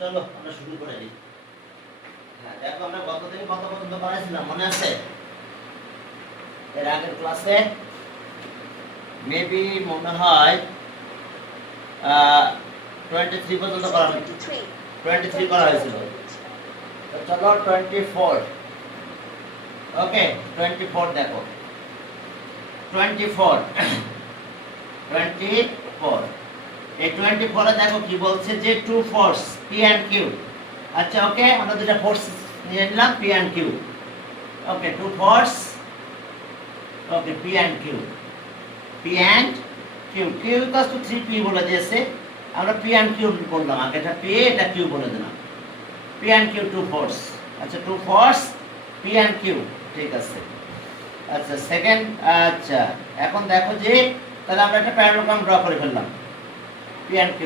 চলো আমরা শুরু করে দিই। হ্যাঁ দেখো আমরা গত দিন কত পর্যন্ত পড়াইছিলাম মনে আছে? এর আগের ক্লাসে মেবি মনে হয় 23 পর্যন্ত করা 23 করা হয়েছিল। তো চলো 24। ওকে 24 দেখো 24 এই 24 এ দেখো কি বলছে যে two force P and Q। আচ্ছা ওকে আমরা দুটো ফোর্স নিয়ে নিলাম P and Q। Okay two force okay P and Q Q equals to 3P বলে দিয়েছে। আমরা P and Q বললাম আগে, এটা P এটা Q বলে দিলাম। P and Q two force. আচ্ছা two force P and Q ঠিক আছে। আচ্ছা সেকেন্ড আচ্ছা এখন দেখো যে তাহলে আমরা একটা প্যারালোগ্রাম ড্র করে ফেললাম P and Q।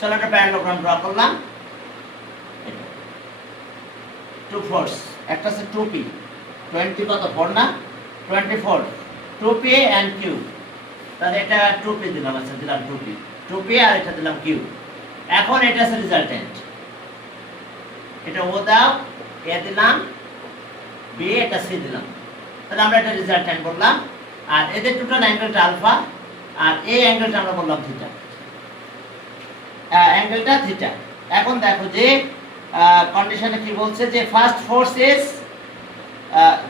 চলো একটা প্যারালোগ্রাম ড্র করলাম। টু ফোর্স একটা আছে 2P 20 কত 4 না 24 2P and Q। তাহলে এটা 2P দিলাম। আচ্ছা দিলাম 2P আর এটা দিলাম Q। এখন এটা আছে রেজাল্টেন্ট, এটা ও দাও এ দিলাম B এটা C দিলাম। তাহলে আমরা এটা রেজাল্টেন্ট বললাম। আর এদের টোটাল অ্যাঙ্গেলটা আলফা আর এই অ্যাঙ্গেলটা আমরা বললাম থিটা, অ্যাঙ্গেলটা থিটা। এখন দেখো যে কন্ডিশনে কি বলছে যে first force is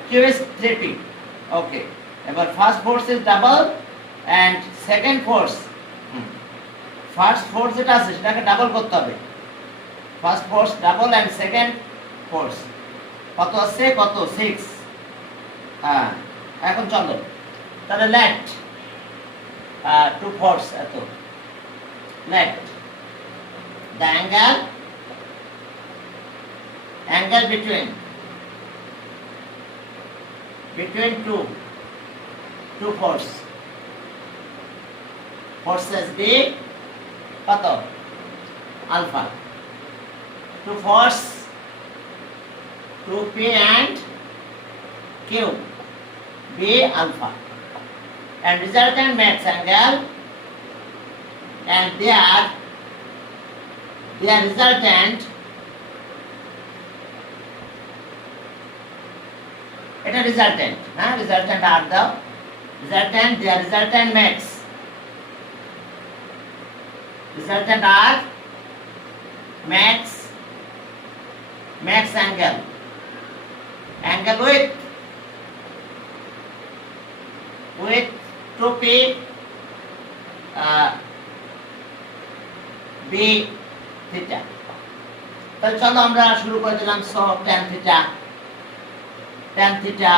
Q is 3P। Okay এবার first force is double and second force first force যেটা আছে সেটাকে ডাবল করতে হবে। First force double and second force কত আছে কত 6। হ্যাঁ এখন চলো তাহলে লেট টু ফোর্স এত let the angle between two forces be কত alpha। two force 2P and Q be alpha and resultant makes angle and their resultant এটা রিজাল্টেন্ট। হ্যাঁ রিজাল্টেন্ট আর দাও resultant their resultant makes resultant R makes angle with 2P B theta. তাহলে চলো আমরা শুরু করে দিলাম সো tan থিটা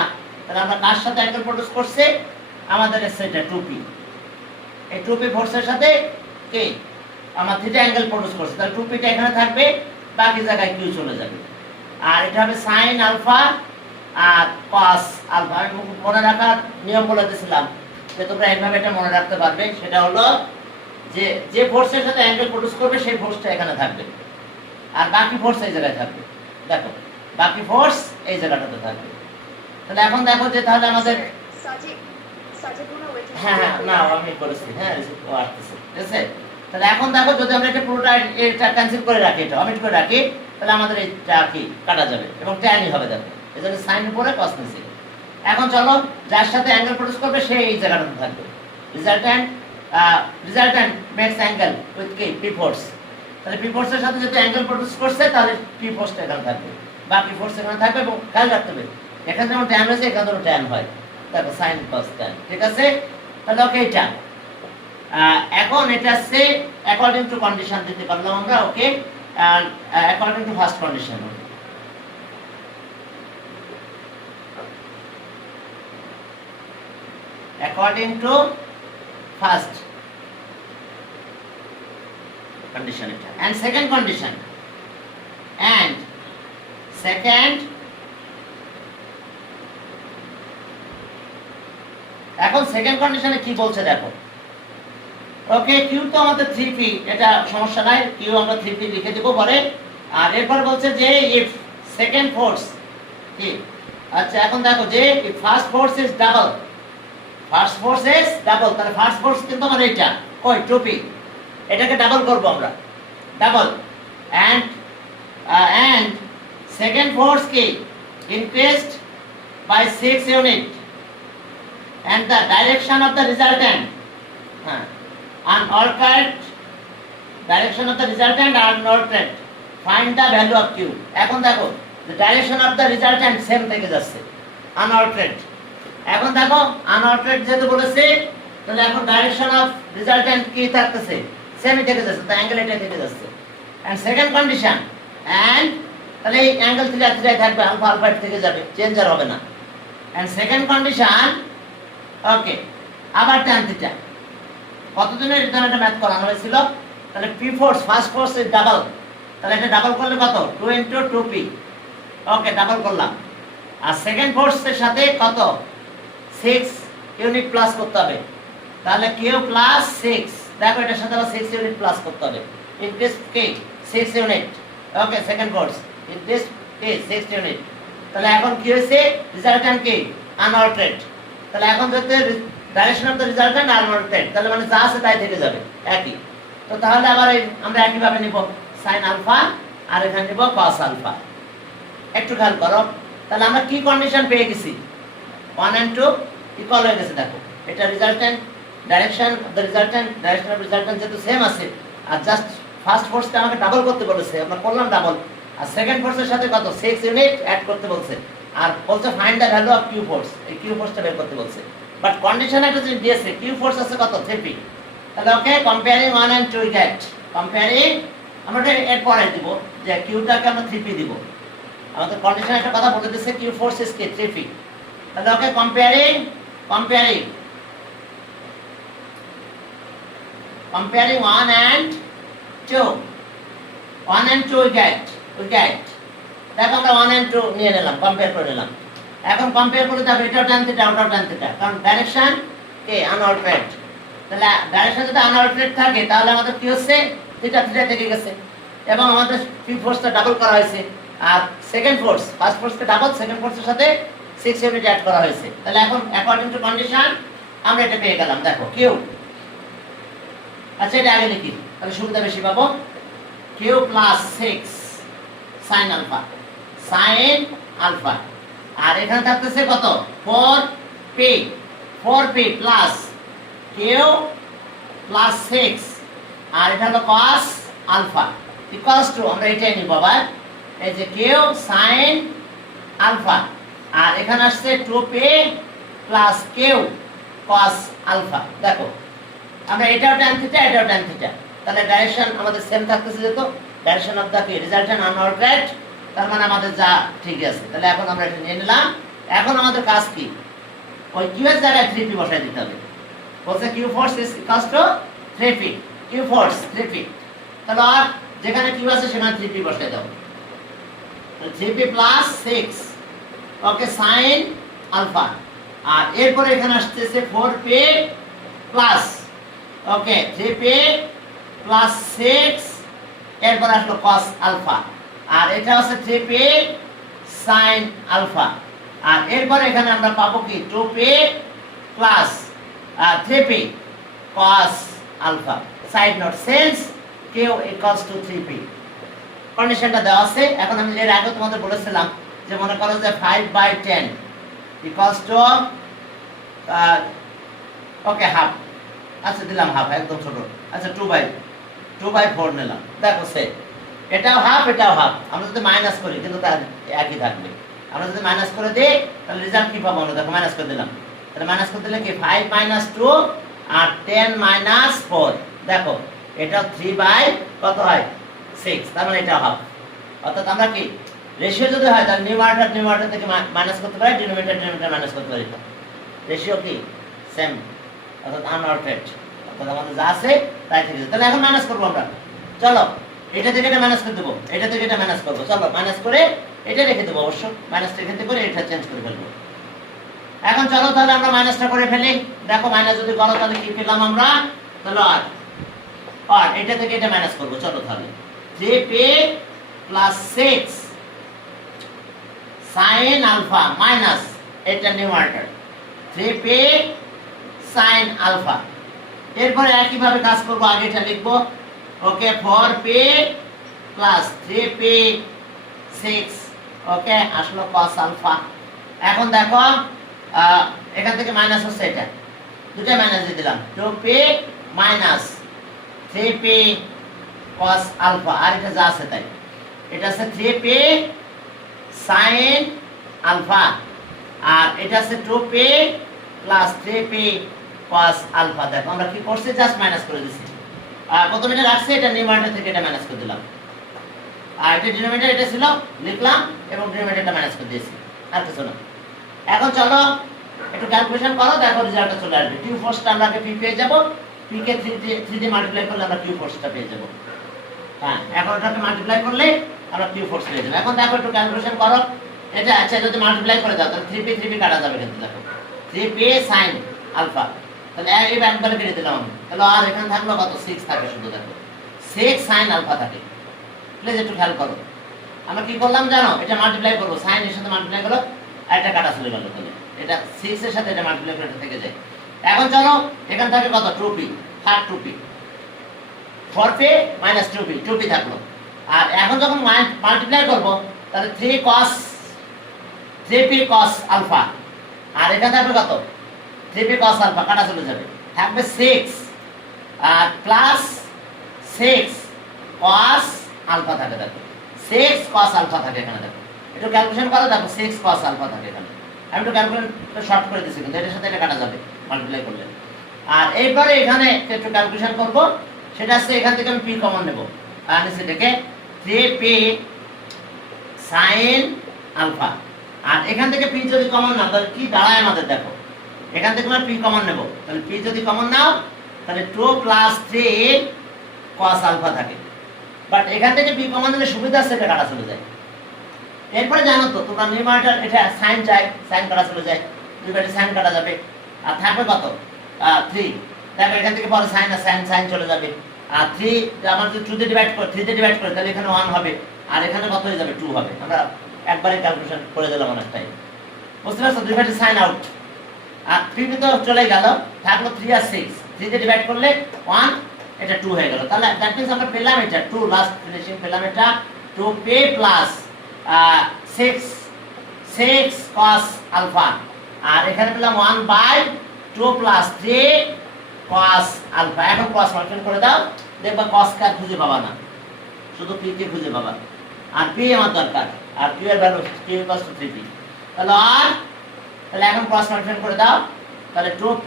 তাহলে আমরা কার সাথে অ্যাঙ্গেল প্রডিউস করছি আমাদের সেটা 2P। এই 2P ফোর্সের সাথে কে আমার থিটা অ্যাঙ্গেল প্রডিউস করছে। তাহলে 2P টা এখানে থাকবে, বাকি জায়গায় Q চলে যাবে। আর এটা হবে sin আলফা আর cos আলফা। আমি মনে রাখার নিয়ম বলে দিয়েছিলাম যে তোমরা এইভাবে এটা মনে রাখতে পারবে। সেটা হলো যে ফোর্সের সাথে অ্যাঙ্গেল প্রডিউস করবে সেই ফোর্সটা এখানে থাকবে আর বাকি ফোর্স এই জায়গায় থাকবে। দেখো বাকি ফোর্স এই জায়গাটাতে থাকবে। তাহলে এখন দেখো যে তাহলে আমাদের হ্যাঁ না আমি করেছি হ্যাঁ ও আসতেছে ঠিক আছে। তাহলে এখন দেখো যদি আমরা এটা পুরোটা এটা ক্যান্সেল করে রাখি এটা অমিট করে রাখি তাহলে আমাদের এইটা কি কাটা যাবে এবং ট্যানই হবে। দেখো এজন্য সাইন উপরে cos নিছি। এখন চলো যার সাথে অ্যাঙ্গেল প্রডিউস করবে সে এই জায়গাটাতে থাকবে। রিজাল্টেন্ট মেক্স অ্যাঙ্গেল উইথ কি P ফোর্স। তাহলে P ফোর্সের সাথে যদি অ্যাঙ্গেল প্রডিউস করছে তাহলে P ফোর্সটা এখানে থাকবে, বাকি ফোর্স এখানে থাকবে। এবং খেয়াল রাখতে হবে এখানে যেমন ট্যান হয়েছে এখানে যেমন ট্যান হয়। দেখো সাইন cos ট্যান ঠিক আছে। তাহলে ওকে এটা এখন এটা হচ্ছে অ্যাকর্ডিং টু কন্ডিশন দিতে পারলাম আমরা। ওকে and according to first condition according to first condition এটা and second condition and second এখন সেকেন্ড কন্ডিশনে কি বলছে দেখো। ওকে কিউ তো আমাদের 3P এটা সমস্যা নাই, কিউ আমরা 3P লিখে দেব পরে। আর এরপর বলছে যে ইফ সেকেন্ড ফোর্স কি আচ্ছা এখন দেখো যে if first force is double first force is double তাহলে ফার্স্ট ফোর্স কিন্তু আমার এইটা কই 2P এটাকে ডাবল করব আমরা double and and second force কি increased by 6 unit and the direction of the resultant unaltered direction of the resultant unaltered find the value of q এখন দেখো the direction of the resultant same থেকে যাচ্ছে unaltered এখন দেখো unaltered যেহেতু বলেছে তাহলে এখন ডাইরেকশন অফ রিজাল্টেন্ট কি থাকতেছে সেমই থেকে যাচ্ছে তো অ্যাঙ্গেল এটা থেকে যাচ্ছে এন্ড সেকেন্ড কন্ডিশন এন্ড তাহলে এই অ্যাঙ্গেল থিটা থিটাই থাকবে আলফা আলফা থেকে যাবে চেঞ্জ আর হবে না এন্ড সেকেন্ড কন্ডিশন ওকে আবার tan থিটা কতদিনের রিটার্ন এটা ম্যাথ করানো হয়েছিল তাহলে p force first force is double তাহলে এটা ডাবল করলে কত 2 * 2p ওকে ডাবল করলাম আর সেকেন্ড ফোর্সের সাথে কত 6 ইউনিট প্লাস করতে হবে তাহলে q প্লাস 6 দেখো এটার সাথে আবার 6 ইউনিট প্লাস করতে হবে ইনক্রিজ কে 6 unit okay second force increase কে 6 ইউনিট তাহলে এখন কি হয়েছে রিজাল্টেন্ট কি আনঅল্টারেড তাহলে এখন দেখতে ডাইরেকশন অফ দ্য রিজাল্টেন্ট আনঅল্টারেড তাহলে মানে যা আছে তাই থেকে যাবে একই তো তাহলে আবার আমরা একই ভাবে নিব sin আলফা আর এখানে নিব cos আলফা একটু খেয়াল করো তাহলে আমরা কি কন্ডিশন পেয়ে গেছি 1 and 2 ইকুয়াল হয়ে গেছে দেখো এটা রিজাল্টেন্ট direction of the রিজাল্টেন্ট direction of রিজাল্টেন্ট যেহেতু সেম আছে আর জাস্ট ফার্স্ট ফোর্সটা আমাকে ডাবল করতে বলেছে আমরা করলাম ডাবল আর সেকেন্ড ফোর্সের সাথে কত 6 ইউনিট অ্যাড করতে বলছে আর বলছে find the value of Q force এই কিউ ফোর্সটা বের করতে বলছে বাট কন্ডিশন একটা যে দিয়েছে কিউ ফোর্স আছে কত 3p তাহলে ওকে কম্পেয়ারিং 1 and 2 গেট কম্পেয়ারিং আমরা এর পরে দিব যে কিউটাকে আমরা 3p দিব আমাদের কন্ডিশন একটা কথা বলে দিয়েছে কিউ ফোর্স ইজ কি 3p তাহলে ওকে comparing 1 and 2 1 and 2 we get দেখো আমরা 1 and 2 নিয়ে নিলাম কম্পেয়ার করে নিলাম এখন কম্পেয়ার করে দেখো এটাও tan থিটা ওটাও tan থিটা কারণ ডাইরেকশন কে আনঅল্টারেড তাহলে ডাইরেকশন যদি আনঅল্টারেড থাকে তাহলে আমাদের কি হচ্ছে থিটা থিটা থেকে গেছে এবং আমাদের কিউ ফোর্সটা ডাবল করা হয়েছে আর সেকেন্ড ফোর্স ফার্স্ট ফোর্সকে ডাবল সেকেন্ড ফোর্সের সাথে 6 ইউনিট অ্যাড করা হয়েছে তাহলে এখন অ্যাকর্ডিং টু কন্ডিশন আমরা এটা পেয়ে গেলাম দেখো কিউ আচ্ছা এটা আগে লিখি তাহলে সুবিধা বেশি পাবো কিউ প্লাস 6 sin আলফা আর এখানে থাকতেছে কত 4p প্লাস কিউ প্লাস 6 আর এটা হলো cos আলফা ইকুয়ালস টু আমরা এটাই নিব আবার এই যে কিউ sin আলফা আর এখানে আসছে 2p plus Q cos alpha দেখো আমরা এটাও tan থিটা এটাও tan থিটা তাহলে ডাইরেকশন আমাদের সেম থাকতেছে যেহেতু ডাইরেকশন অফ দা কি রিজাল্টেন্ট আনঅল্টারেড তার মানে আমাদের যা ঠিক আছে তাহলে এখন আমরা এটা নিয়ে নিলাম এখন আমাদের কাজ কি ওই কিউ এর জায়গায় 3p বসাই দিতে হবে বলছে Q force is equals to 3p Q force 3p তাহলে আর যেখানে কিউ আছে সেখানে 3p বসাই দাও 3p প্লাস 6 ওকে sin আলফা আর এরপর এখানে আসছে 4p প্লাস ওকে 3p প্লাস 6 এরপর আসলো cos আলফা আর এটা হচ্ছে 3p sin আলফা আর এরপর এখানে আমরা পাবো কি 2p plus 3p cos alpha side note since q equals to 3p কন্ডিশনটা দেওয়া আছে এখন আমি এর আগে তোমাদের বলেছিলাম যে মনে করো যে 5/10 ইকুয়ালস টু ওকে হাফ আচ্ছা দিলাম হাফ একদম ছোট আচ্ছা 2/4 নিলাম দেখো সে এটাও হাফ আমরা যদি মাইনাস করি কিন্তু তার একই থাকবে আমরা যদি মাইনাস করে দিই তাহলে রেজাল্ট কি পাবো আমরা দেখো মাইনাস করে দিলাম তাহলে মাইনাস করে দিলে কি 5 - 2 আর 10 - 4 দেখো এটা 3 কত হয় 6 তার মানে এটা হাফ অর্থাৎ আমরা কি রেশিও যদি হয় তাহলে নিউমারেটর থেকে মাইনাস করতে পারি ডিনোমিনেটর মাইনাস করতে পারি রেশিও কি সেম অর্থাৎ আনঅল্টারেড অর্থাৎ আমাদের যা আছে তাই থেকে তাহলে এখন মাইনাস করব আমরা চলো এটা থেকে এটা মাইনাস করে দেব এটা থেকে এটা মাইনাস করব চলো মাইনাস করে এটা রেখে দেব অবশ্য মাইনাস রেখে করে এটা চেঞ্জ করে ফেলবো এখন চলো তাহলে আমরা মাইনাসটা করে ফেলি দেখো মাইনাস যদি করো তাহলে কি পেলাম আমরা তাহলে আর এটা থেকে এটা মাইনাস করব চলো তাহলে 3p plus 6 sin alpha minus এটা নিউমারেটর 3p sin আলফা এরপরে একই ভাবে কাজ করব আগে এটা লিখব ওকে 4p প্লাস 3p 6 ওকে আসলো cos আলফা। এখন দেখো এখান থেকে মাইনাস হচ্ছে, এটা দুটো মাইনাস দিয়ে দিলাম, 2p minus 3p cos alpha, আর এটা যা আছে তাই, এটা আছে 3p sin আলফা, আর এটা আছে 2p plus 3p cos alpha. দেখো আমরা কি করছি, জাস্ট মাইনাস করে দিছি। কত মিটার রাখছে, এটা নিউমারেটর থেকে এটা মাইনাস করে দিলাম, আর এটা ডিনোমিনেটর এটা ছিল লিখলাম এবং ডিনোমিনেটরটা মাইনাস করে দিয়েছি, আর কিছু না। এখন চলো একটু ক্যালকুলেশন করো, দেখো রেজাল্টটা চলে আসবে। কিউ ফোর্সটা আমরা আগে পি পেয়ে যাব, পি কে 3 দিয়ে মাল্টিপ্লাই করলে আমরা কিউ ফোর্সটা পেয়ে যাব। হ্যাঁ, এখন এটাকে মাল্টিপ্লাই করলে আমরা কিউ ফোর্স পেয়ে যাব। এখন দেখো একটু ক্যালকুলেশন করো, এটা আচ্ছা যদি মাল্টিপ্লাই করে দাও তাহলে 3p কাটা যাবে, কিন্তু দেখো 3p sin আলফা, তাহলে এই ব্যাংকটা কেটে দিলাম আমি, তাহলে আর এখানে থাকলো কত, 6 থাকে শুধু, দেখো 6 sin আলফা থাকে। প্লিজ একটু খেয়াল করো, আমরা কি করলাম জানো, এটা মাল্টিপ্লাই করব, sin এর সাথে মাল্টিপ্লাই করো, আর এটা কাটা চলে গেল, তাহলে এটা 6 এর সাথে এটা মাল্টিপ্লাই করে এটা থেকে যায়। এখন চলো এখান থেকে কত, 2p, থাক 2p, 4p minus 2p, 2p থাকলো। আর এখন যখন মাল্টিপ্লাই করব তাহলে 3p cos আলফা, আর এখানে থাকবে কত, 3p cos আলফা কাটা চলে যাবে, থাকবে 6 আর প্লাস 6 cos আলফা থাকে, দেখো 6 cos আলফা থাকে এখানে, দেখো একটু ক্যালকুলেশন করো, দেখো 6 cos আলফা থাকে এখানে। আমি একটু ক্যালকুলেশনটা শর্ট করে দিয়েছি, কিন্তু এটার সাথে এটা কাটা যাবে মাল্টিপ্লাই করলে। আর এরপরে এখানে একটু ক্যালকুলেশন করব, সেটা হচ্ছে এখান থেকে আমি p কমন নেব, আর নিচে থেকে 3p sin আলফা, আর এখান থেকে p যদি কমন নাও তাহলে কি দাঁড়ায় আমাদের, দেখো এখান থেকে আমরা p কমন নেব, তাহলে p যদি কমন নাও তাহলে 2 প্লাস 3 cos আলফা থাকে। বাট এখান থেকে p কমন নিলে সুবিধা আছে, এটা কাটা চলে যায়। এরপরে জানো তো তোমরা নিউমারেটর এটা sin চাই, sin কাটা চলে যায়, দুই পাশে sin কাটা যাবে, আর থাকবে কত 3, দেখো এখান থেকে পরে sin আর sin চলে যাবে, আর 3 আমরা যদি 2 দিয়ে ডিভাইড করি, 3 দিয়ে ডিভাইড করি তাহলে এখানে 1 হবে, আর এখানে কত হয়ে যাবে, 2 হবে। আমরা একবারে ক্যালকুলেশন করে দিলাম অনেকটাই, বুঝতে পারছো, দুই পাশে sin আউট, আর 3 তো চলে গেল, থাকলো 3 আর 6, 3 দিয়ে ডিভাইড করলে 1, এটা 2 হয়ে গেল। তাহলে দ্যাট মিন্স আমরা পেলাম এটা 2, লাস্ট ফিনিশিং পেলাম এটা 2p প্লাস 6 cos আলফা, আর এখানে পেলাম 1/2 প্লাস 3 cos আলফা। এখন ক্রস মাল্টিপ্লাই করে দাও, দেখবা cos কে আর খুঁজে পাবা না, শুধু p কে খুঁজে পাবা, আর p আমার দরকার, আর q এর ভ্যালু q = 3p। তাহলে এখন ক্রস মাল্টিপ্লাই করে দাও, তাহলে 2p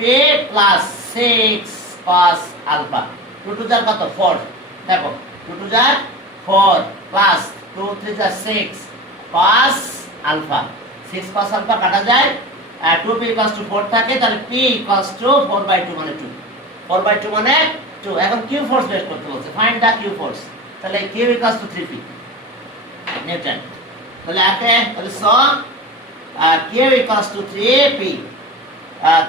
plus 6 cos alpha, 2 two যার কত 4, দেখো 2 টু যার 4 প্লাস 2 3 যার 6 cos আলফা, 6 cos আলফা কাটা যায়, আর 2p = 4 থাকে, তাহলে p = 4/2 মানে 2, 4/2 মানে 2। এখন q ফোর্স বের করতে বলছে, ফাইন্ড দা q ফোর্স, তাহলে q = 3p নিউটন, তাহলে তাহলে q = 3p,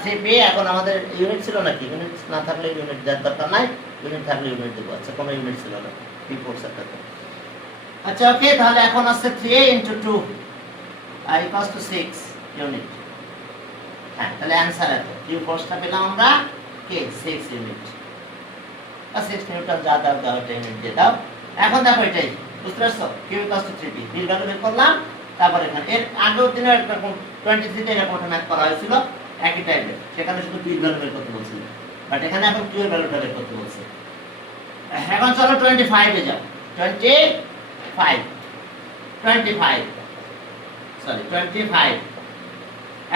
3p। এখন আমাদের ইউনিট ছিল নাকি, ইউনিট না থাকলে ইউনিট দেওয়ার দরকার নাই, ইউনিট থাকলে ইউনিট দেবো। আচ্ছা কোনো ইউনিট ছিল না p ফোর্স একটা, আচ্ছা ওকে। তাহলে এখন আছে 3 × 2 = 6 ইউনিট। হ্যাঁ, তাহলে অ্যানসার এত, q ফোর্সটা পেলাম আমরা কে 6 ইউনিট, আর 6 নিউটন যা দাও এটা ইউনিট দিয়ে দাও। এখন দেখো এটাই, বুঝতে পারছো, q = 3p, p ভ্যালু বের করলাম, তারপর এখানে এর আগের দিনে এরকম 23 তে এরকম একটা ম্যাথ করা হয়েছিল একই টাইপের, সেখানে শুধু p ভ্যালু বের করতে বলছিল, বাট এখানে এখন q এর ভ্যালুটা বের করতে বলছে। এখন চলো 25 এ যাও, 25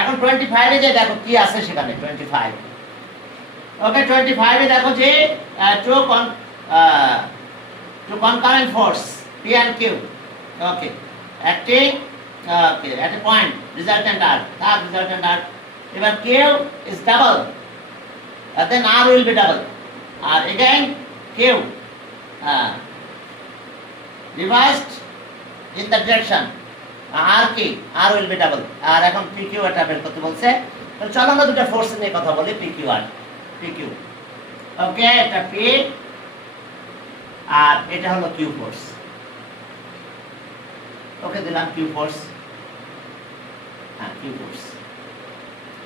এখন 25 এ যে দেখো কি আছে সেখানে 25, ওকে 25 এ দেখো যে two concurrent force p and q, okay acting at a point resultant r, that resultant r, এবার q is double, then r will be double, and again q reversed in the direction r কি r will be double, আর এখন pq এটা বের করতে বলছে। তো চলো আমরা দুটো ফোর্স নিয়ে কথা বলি, pq আর pq, ওকে এটা p আর এটা হলো q ফোর্স, ওকে দিলাম q ফোর্স, হ্যাঁ q ফোর্স,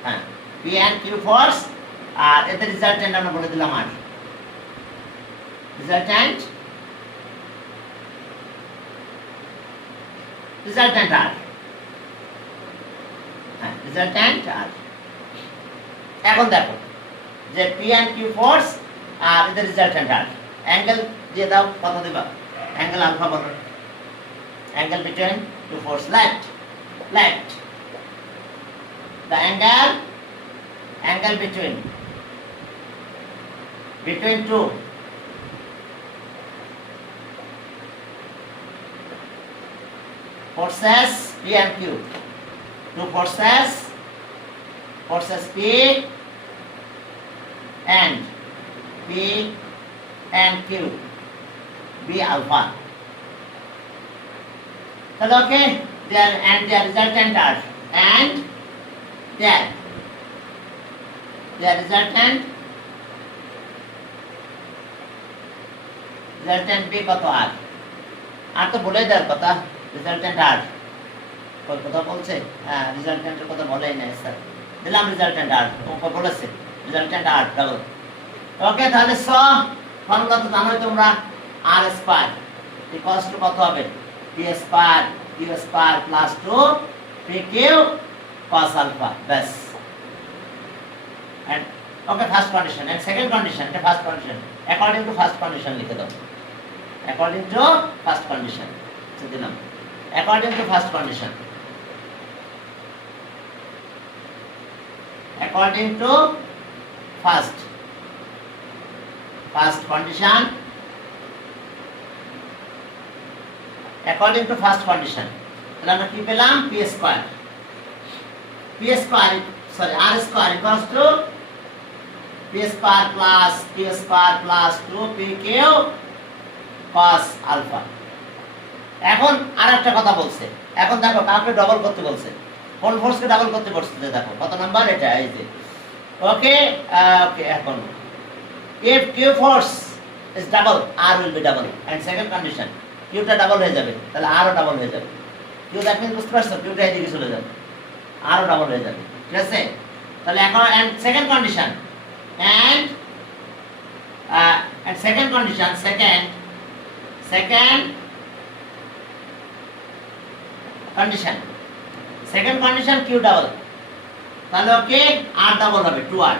হ্যাঁ p and q ফোর্স, আর এতে রিজাল্টেন্ট আমরা বলে দিলাম r, রিজাল্টেন্ট রিজাল্ট্যান্ট আর, হ্যাঁ রিজাল্ট্যান্ট আর। এখন দেখো যে পি অ্যান্ড কিউ ফোর্স আর এদের রিজাল্ট্যান্ট আর। অ্যাঙ্গেল দিয়ে দাও, কত দিবা? অ্যাঙ্গেল আলফা বলো। Angle between two force, left left, the angle between two forces P and Q, two forces P and Q, B alpha. So okay, their resultant are, and their resultant B কত আর? আর তো বলে দেওয়ার কথা, রিজাল্ট্যান্ট আর কথা বলছে, হ্যাঁ রিজাল্ট্যান্টের কথা বলেই নাই স্যার, দিলাম রিজাল্ট্যান্ট আর, ও বলেছে রিজাল্ট্যান্ট আর ডাবল। ওকে, তাহলে ফর্মুলা তো জানোই তোমরা, আর স্কয়ার ইকুয়ালস টু কত হবে? P square Q square plus 2 P Q cos alpha, bas. And okay, first condition and second condition, the first condition according to first condition লিখে দাও, according to first condition so দিলাম, according to first condition, according to first condition, according to first condition তাহলে আমরা কি পেলাম? P square r square equals to p square plus 2 pq cos alpha. এখন আরেকটা কথা বলছে, এখন দেখো কাকে ডাবল করতে বলছে, কোন ফোর্সকে ডাবল করতে বলছে, দেখো কত নাম্বার এটা, এই যে ওকে ওকে। এখন if q force is double, r will be double, and second condition q টা ডাবল হয়ে যাবে, তাহলে r ও ডাবল হয়ে যাবে। q দেখেন বুঝতে পারছো, q টা এদিকে চলে যাবে, আরো ডাবল হয়ে যাবে, ঠিক আছে? তাহলে এখন and second condition, and second condition, second condition Q double, তাহলে ওকে আর ডাবল হবে 2r,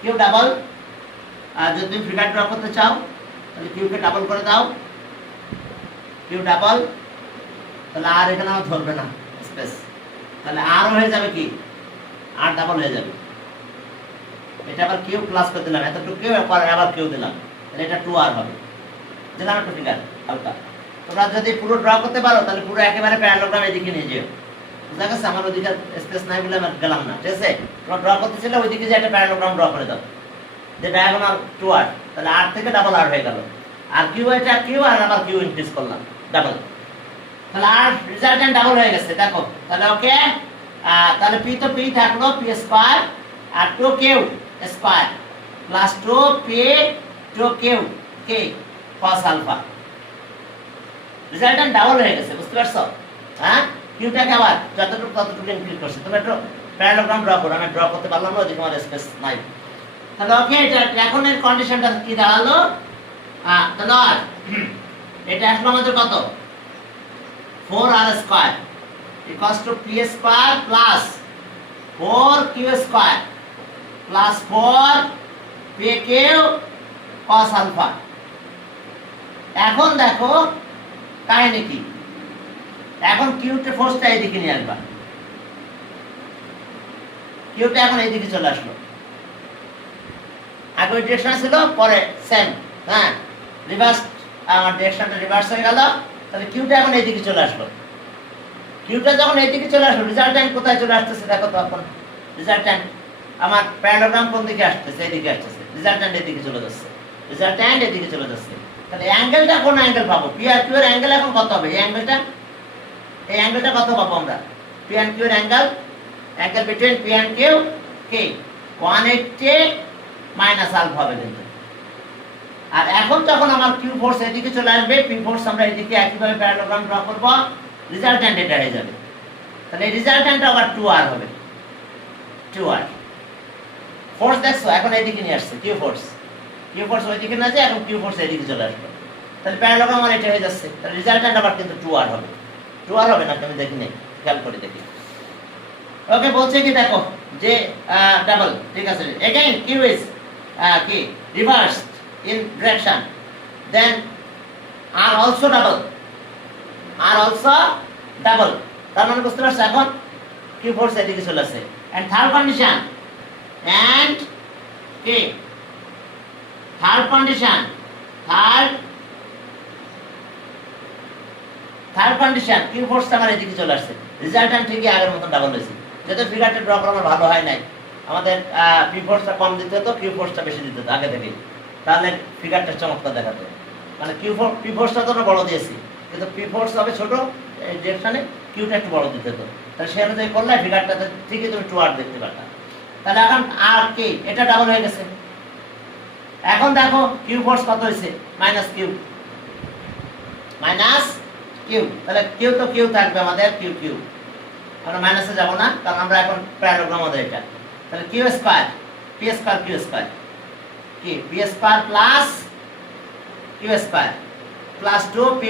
কিউ ডাবল। আর যদি তুমি ফিগার ড্র করতে চাও তাহলে কিউ কে ডাবল করে দাও, কিউ ডাবল, তাহলে আর এখানে আমার ধরবে না স্পেস, তাহলে আর হয়ে যাবে কি, আর ডাবল হয়ে যাবে। এটা আবার কিউ প্লাস করে দিলাম, এতটুকু কিউ আবার কিউ দিলাম, তাহলে এটা 2r হবে। দিলাম একটা ফিগার হালকা। তোমরা যদি পুরো ড্র করতে পারো তাহলে পুরো একেবারে প্যারালোগ্রাম এদিকে নিয়ে যেও, বুঝা গেছে? আমার ওইদিকে স্পেস নাই বলে আমি গেলাম না, ঠিক আছে? তোমরা ড্র করতেছিল ওইদিকে যে একটা প্যারালোগ্রাম ড্র করে দাও, যে ডায়াগোনাল 2r, তাহলে r থেকে ডাবল r হয়ে গেল, আর কিউ এটা কিউ আর আবার কিউ ইনক্রিজ করলাম ডাবল, তাহলে আর রিজাল্ট্যান্ট ডাবল হয়ে গেছে। দেখো তাহলে ওকে, তাহলে পি তো পি থাকলো, পি স্কয়ার আর 2 Q square plus 2 P 2 Q কে cos আলফা, রিজাল্ট্যান্ট ডাবল হয়ে গেছে, বুঝতে পারছো? হ্যাঁ, কিউটাকে আবার যতটুকু ততটুকু ইনক্রিজ করছে। তুমি একটু প্যারালোগ্রাম ড্র করো, আমি ড্র করতে পারলাম না, ওদিকে আমার স্পেস নাই। তাহলে ওকে, এটা এখন এর কন্ডিশনটা কি দাঁড়ালো? তাহলে আর এটা আসলো আমাদের কত? 4r square equals to p square plus 4q square plus 4 pq cos alpha. এখন দেখো কাহিনী কি, এখন কিউতে ফোর্সটা এইদিকে নিয়ে আসবা, কিউটা এখন এইদিকে চলে আসলো, আগে ওই ডিরেকশন ছিল, পরে সেম, হ্যাঁ রিভার্স, আমার ডিরেকশনটা রিভার্স হয়ে গেল, তাহলে কিউটা এখন এইদিকে চলে আসলো। কিউটা যখন এইদিকে চলে আসলো, রিজাল্ট্যান্ট কোথায় চলে আসতেছে দেখো তো। এখন রিজাল্ট্যান্ট আমার প্যারালোগ্রাম কোন দিকে আসতেছে? এইদিকে আসতেছে, রিজাল্ট্যান্ট এদিকে চলে যাচ্ছে, রিজাল্ট্যান্ট এদিকে চলে যাচ্ছে। তাহলে অ্যাঙ্গেলটা কোন অ্যাঙ্গেল পাবো? পি আর কিউ এর অ্যাঙ্গেল এখন কত হবে? এই অ্যাঙ্গেলটা কত পাবো আমরা? পি আর কিউ এর angle between P R Q কি 180 মাইনাস আলফা হবে কিন্তু। আর এখন যখন আমার কিউ ফোর্স এদিকে চলে আসবে, পি ফোর্স আমরা এদিকে একইভাবে প্যারালোগ্রাম ড্র করব, রিজাল্ট্যান্ট এটা হয়ে যাবে। তাহলে রিজাল্ট্যান্টটা আবার 2r হবে, 2r। ফোর্স দেখছো এখন এদিকে নিয়ে আসছে, কিউ ফোর্স ওইদিকে না যায়, এখন কিউ ফোর্স এদিকে চলে আসবে। তাহলে প্যারালোগাম আমার এটা হয়ে যাচ্ছে, তাহলে রেজাল্ট্যান্ট আবার কিন্তু 2r হবে। 2r হবে না, আমি দেখি নেই, খেয়াল করে দেখি। ওকে, বলছে কি দেখো যে ডাবল, ঠিক আছে। এগেইন কিউ ইজ কি reverse in direction, then R also double, R also double. তার মানে বুঝতে পারছো এখন কিউ ফোর্স এদিকে চলে আসছে। এন্ড থার্ড কন্ডিশন, এন্ড কি third condition, third condition Q force আমার এদিকে চলে আসছে, রেজাল্ট্যান্ট ঠিকই আগের মতন ডাবল হয়েছে। যেহেতু ফিগারটা ড্র করা আমার ভালো হয় নাই, আমাদের পি ফোর্সটা কম দিতে হতো, কিউ ফোর্সটা বেশি দিতে হতো আগে থেকেই, তাহলে ফিগারটা চমৎকার দেখাতো। মানে পি ফোর্সটা তো আমরা বড় দিয়েছি, কিন্তু পি ফোর্স হবে ছোট ডিরেকশনে, কিউটা একটু বড় দিতে হতো, তাহলে সে অনুযায়ী করলে ফিগারটাতে ঠিকই তুমি 2r দেখতে পারতাম। তাহলে এখন আর কি এটা ডাবল হয়ে গেছে। এখন দেখো কিউ ফোর্স কত হয়েছে, মাইনাস কিউ, তাহলে কিউ তো কিউ থাকবে আমাদের, কিউ আমরা মাইনাসে যাব না, কারণ আমরা এখন প্যারালোগ্রাম আমাদের এটা। তাহলে কিউ স্কয়ার কিউ স্কয়ার কি P square plus Q square plus 2 P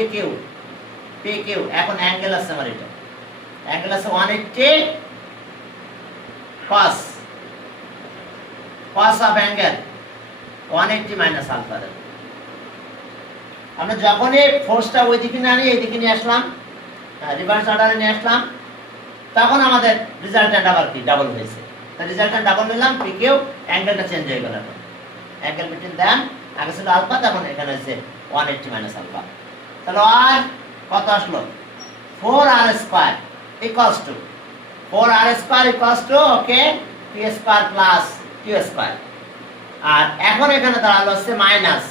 Q. এখন অ্যাঙ্গেল আছে আমার, এটা অ্যাঙ্গেল আছে 180 cos of angle 180 minus alpha. আমরা যখনই ফোর্সটা ওই দিকে না নিয়ে এই দিকে নিয়ে আসলাম, রিভার্স অর্ডারে নিয়ে আসলাম, তখন আমাদের রেজাল্ট্যান্ট আবার কি ডাবল হয়েছে। তাই রেজাল্ট্যান্ট ডাবল নিলাম, পি কিউ, অ্যাঙ্গেলটা চেঞ্জ হয়ে গেল। এখন অ্যাঙ্গেল বিটুইন দেম আগে ছিল আলফা, তখন এখানে হচ্ছে 180 মাইনাস আলফা। তাহলে আর কত আসলো, 4r square equals to 4r square equals to okay P square plus Q square. আর এখন এখানে দাঁড়ালো হচ্ছে মাইনাস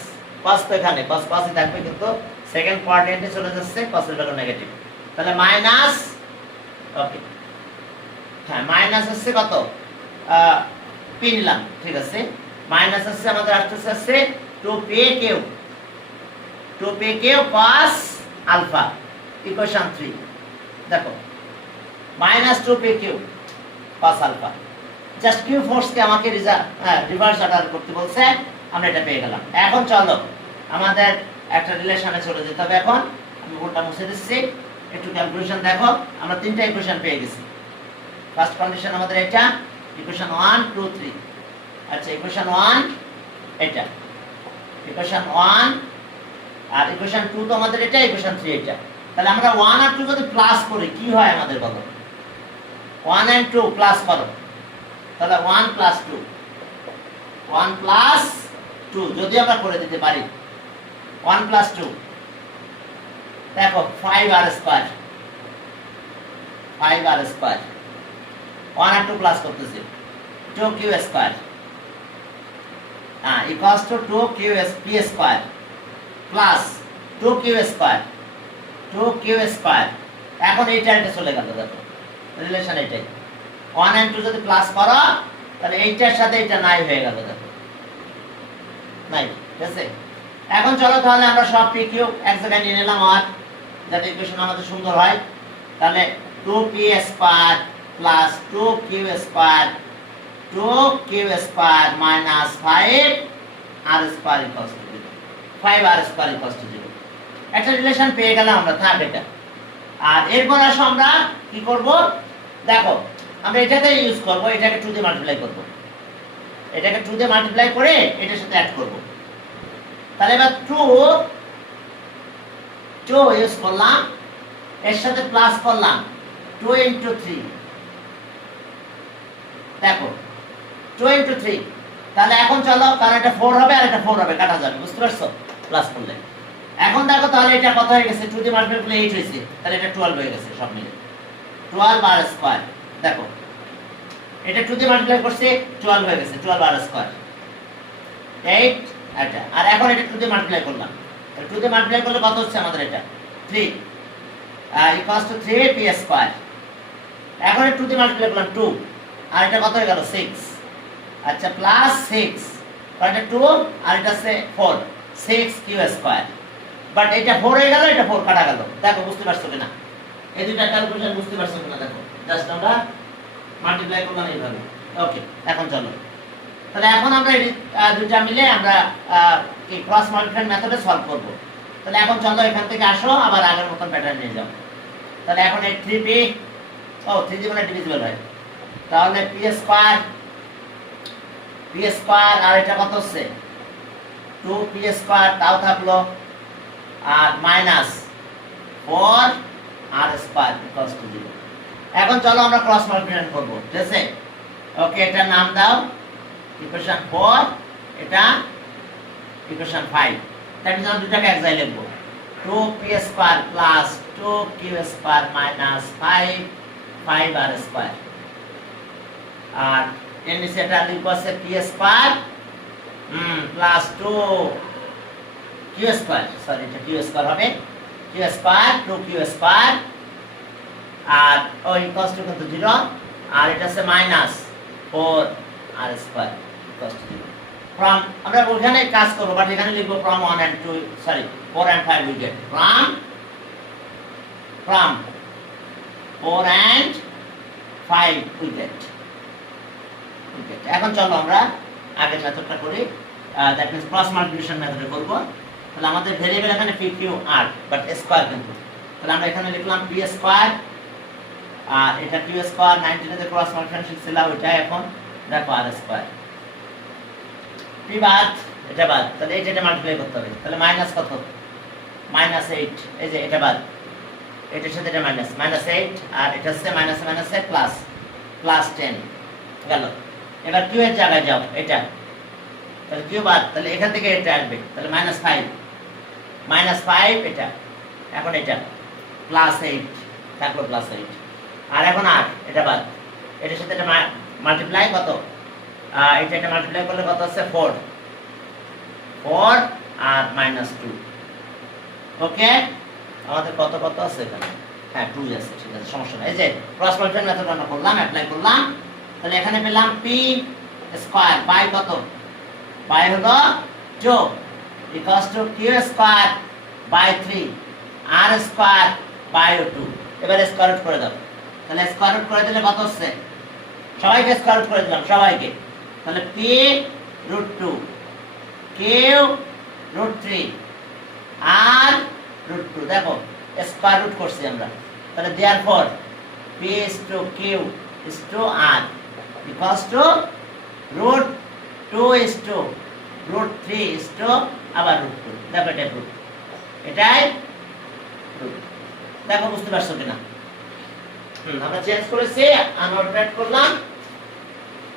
cos, তো এখানে cos ই থাকবে, কিন্তু সেকেন্ড কোঅর্ডিনেটে চলে যাচ্ছে, cos এর ভ্যালু নেগেটিভ। তাহলে মাইনাস, ওকে হ্যাঁ মাইনাস হচ্ছে কত পি নিলাম, ঠিক আছে। মাইনাস হচ্ছে আমাদের আসছে 2p Q cos alpha equation 3। দেখো minus 2p Q cos alpha, just Q force কে আমাকে রিভার্স অর্ডার করতে বলছে, আমরা এটা পেয়ে গেলাম। এখন চলো আমাদের একটা রিলেশনে চলে যেতে হবে। এখন আমি বোর্ডটা মুছে দিচ্ছি, একটু ক্যালকুলেশন দেখো। আমরা তিনটা ইকুয়েশন পেয়ে গেছি। ফার্স্ট কন্ডিশন আমাদের এটা, ইকুয়েশন 1 2 3। আচ্ছা ইকুয়েশন 1 এটা, ইকুয়েশন 1 আর ইকুয়েশন 2 তো আমাদের এটা, ইকুয়েশন 3 এটা। তাহলে আমরা 1 আর 2 যদি প্লাস করি কি হয় আমাদের বলো, 1 and 2 প্লাস করো, তাহলে 1 plus 2 যদি আমরা করে দিতে পারি 1 plus 2 দেখো 5r স্কয়ার 1 আর 2 প্লাস করতেছি 2q square equals two 2qp square plus 2q square. এখন এইটা এটা চলে গেল, দেখো রিলেশন এটাই। 1 and 2 যদি প্লাস করো তাহলে এইটার সাথে এটা নাই হয়ে গেল, দেখো নাই, ঠিক আছে। এখন চলো তাহলে আমরা সব পি কিউ এক জায়গায় নিয়ে নিলাম, আর যাতে ইকুয়েশন আমাদের সুন্দর হয়। তাহলে 2p square plus 2q square minus 5r square equals to 0, 5r square equals to 0। একটা রিলেশন পেয়ে গেলাম আমরা, থাক এটা। আর এরপর আসো আমরা কি করব, দেখো আমরা এটাতে ইউজ করব, এটাকে 2 দিয়ে মাল্টিপ্লাই করব, এটাকে 2 দিয়ে মাল্টিপ্লাই করে এটার সাথে অ্যাড করব। তাহলে এবার 2 ইউজ করলাম, এর সাথে প্লাস করলাম 2 into 3, দেখো 2 into 3। তাহলে এখন চলো, কারণ এটা 4 হবে আর এটা 4 হবে, কাটা যাবে, বুঝতে পারছো প্লাস করলে। এখন দেখো তাহলে এটা কত হয়ে গেছে, 2 দিয়ে মাল্টিপ্লাই করলে 8 হয়েছে, তাহলে এটা 12 হয়ে গেছে সব মিলে, 12r স্কয়ার। দেখো এটা 2 দিয়ে মাল্টিপ্লাই করছে 12 হয়ে গেছে, 12r স্কয়ার 8 এটা। আর এখন এটা 2 দিয়ে মাল্টিপ্লাই করলাম, 2 দিয়ে মাল্টিপ্লাই করলে কত হচ্ছে আমাদের এটা 3 ইকুয়ালস টু 3p স্কয়ার। এখন এটা 2 দিয়ে মাল্টিপ্লাই করলাম 2, আর এটা কত হয়ে গেল 6। আচ্ছা প্লাস 6, আর এটা 2 আর এটা আছে 4, 6q স্কয়ার। বাট এটা 4 হয়ে গেল, এটা 4 কাটা গেল, দেখো বুঝতে পারছো কিনা, এই দুইটা ক্যালকুলেশন বুঝতে পারছো কিনা, দেখো জাস্ট আমরা মাল্টিপ্লাই করলাম এইভাবে। ওকে এখন চলো তাহলে এখন আমরা এই দুইটা মিলে আমরা এই ক্রস মাল্টিপ্লাই মেথডে সলভ করব। তাহলে এখন চলো এখান থেকে আসো আবার আগের মতন প্যাটার্ন নিয়ে যাও। তাহলে এখন এই 3p 3 মানে ডিভিজিবল হয়, তাহলে p স্কয়ার আর এটা কত হচ্ছে 2p স্কয়ার তাও থাকলো, আর minus 4r square equals to 0। এখন চলো আমরা ক্রস মাল্টিপ্লিকেশন করব, ঠিক আছে? ওকে, এটা নাম দাও ইকুয়েশন 4, এটা ইকুয়েশন 5। দ্যাট মিন্স আমরা দুটাকে এক জায়গায় লিখব, 2p square plus 2q square minus 5r square, আর এর নিচে এটা লিখব আছে p square plus 2q square, sorry এটা q স্কয়ার হবে, q স্কয়ার 2q স্কয়ার, আর ওই ইকুয়ালস টু কিন্তু 0, আর এটা আছে minus 4r square equals to 0। From আমরা ওখানে কাজ করব, বাট এখানে লিখব from 1 and 2, sorry 4 and 5 we get from 4 and 5 we get। এখন চলো আমরা আগের মেথডটা করি, দ্যাট মিন্স ক্রস মাল্টিপ্লিকেশন মেথডে করব। তাহলে আমাদের ভেরিয়েবল এখানে p q r, but square কিন্তু, তাহলে আমরা এখানে লিখলাম p স্কয়ার, আর এটা q স্কয়ার 19 এর ক্রস মাল্টিপ্লিকেশন শিখছিলাম, ওটা এখন দেখো r স্কয়ার, p বাদ এটা বাদ, তাহলে এটা মাল্টিপ্লাই করতে হবে, তাহলে মাইনাস কত -8, এই যে এটা বাদ, এটার সাথে এটা মাইনাস -8, আর এটা হচ্ছে মাইনাসে প্লাস 10 গেল। এবার q এর জায়গায় যাও, এটা তাহলে q বাদ, তাহলে এখান থেকে এটা আসবে, তাহলে -5 এটা, এখন এটা +8 থাকলো +8, আর এখন 8 এটা বাদ, এটার সাথে এটা মাল্টিপ্লাই কত, এটা মাল্টিপ্লাই করলে কত আছে 4 আর -2। ওকে, আমাদের কত আছে এখানে, হ্যাঁ 2 আছে, ঠিক আছে, সমস্যা নাই। এই যে ক্রস মাল্টিপ্লিকেশন মেথড আমরা করলাম, অ্যাপ্লাই করলাম, তাহলে এখানে পেলাম p স্কয়ার বাই কত, বাই হলো 2 equals to q square by 3 r square by 2। এবারে স্কয়ার রুট করে দাও, তাহলে স্কয়ার রুট করে দিলে কত হচ্ছে, সবাইকে স্কয়ার রুট করে দিলাম সবাইকে, তাহলে p √2 q √3 r √2, দেখো স্কয়ার রুট করছি আমরা, তাহলে therefore p is to q is to r equals to √2 is to √3 is to আবার √2, দেখো এটা রুট, এটাই রুট, দেখো বুঝতে পারছো কিনা? আমরা চেঞ্জ করেছি, আনঅর্ডার করলাম,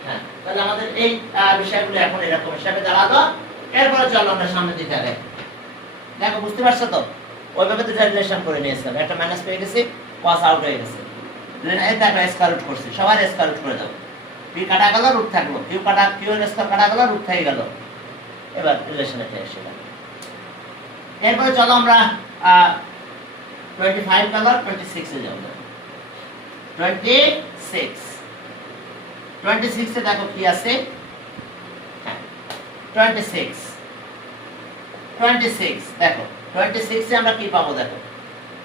হ্যাঁ, তাহলে আমাদের এই বিষয়গুলো এখন এরকম হিসাবে দাঁড়ালো। এরপরে চলো আমরা সামনে দিকে আগাই, দেখো বুঝতে পারছো তো, ওইভাবে দুটো রিলেশন করে নিয়েছিলাম, একটা মাইনাস পেয়ে গেছি, কস আউট হয়ে গেছে, এই দেখো স্কয়ার রুট করছি, সবাই স্কয়ার রুট করে দাও, p কাটা গেল রুট থাকলো, q এর স্কয়ার কাটা গেল রুট থেকে গেল, এবার রিলেশন এটা এসে গেল। এরপরে চলো আমরা 25 গেল, 26 এ যাবো। 26 এ দেখো কি আছে, হ্যাঁ 26 দেখো 26 এ আমরা কি পাবো, দেখো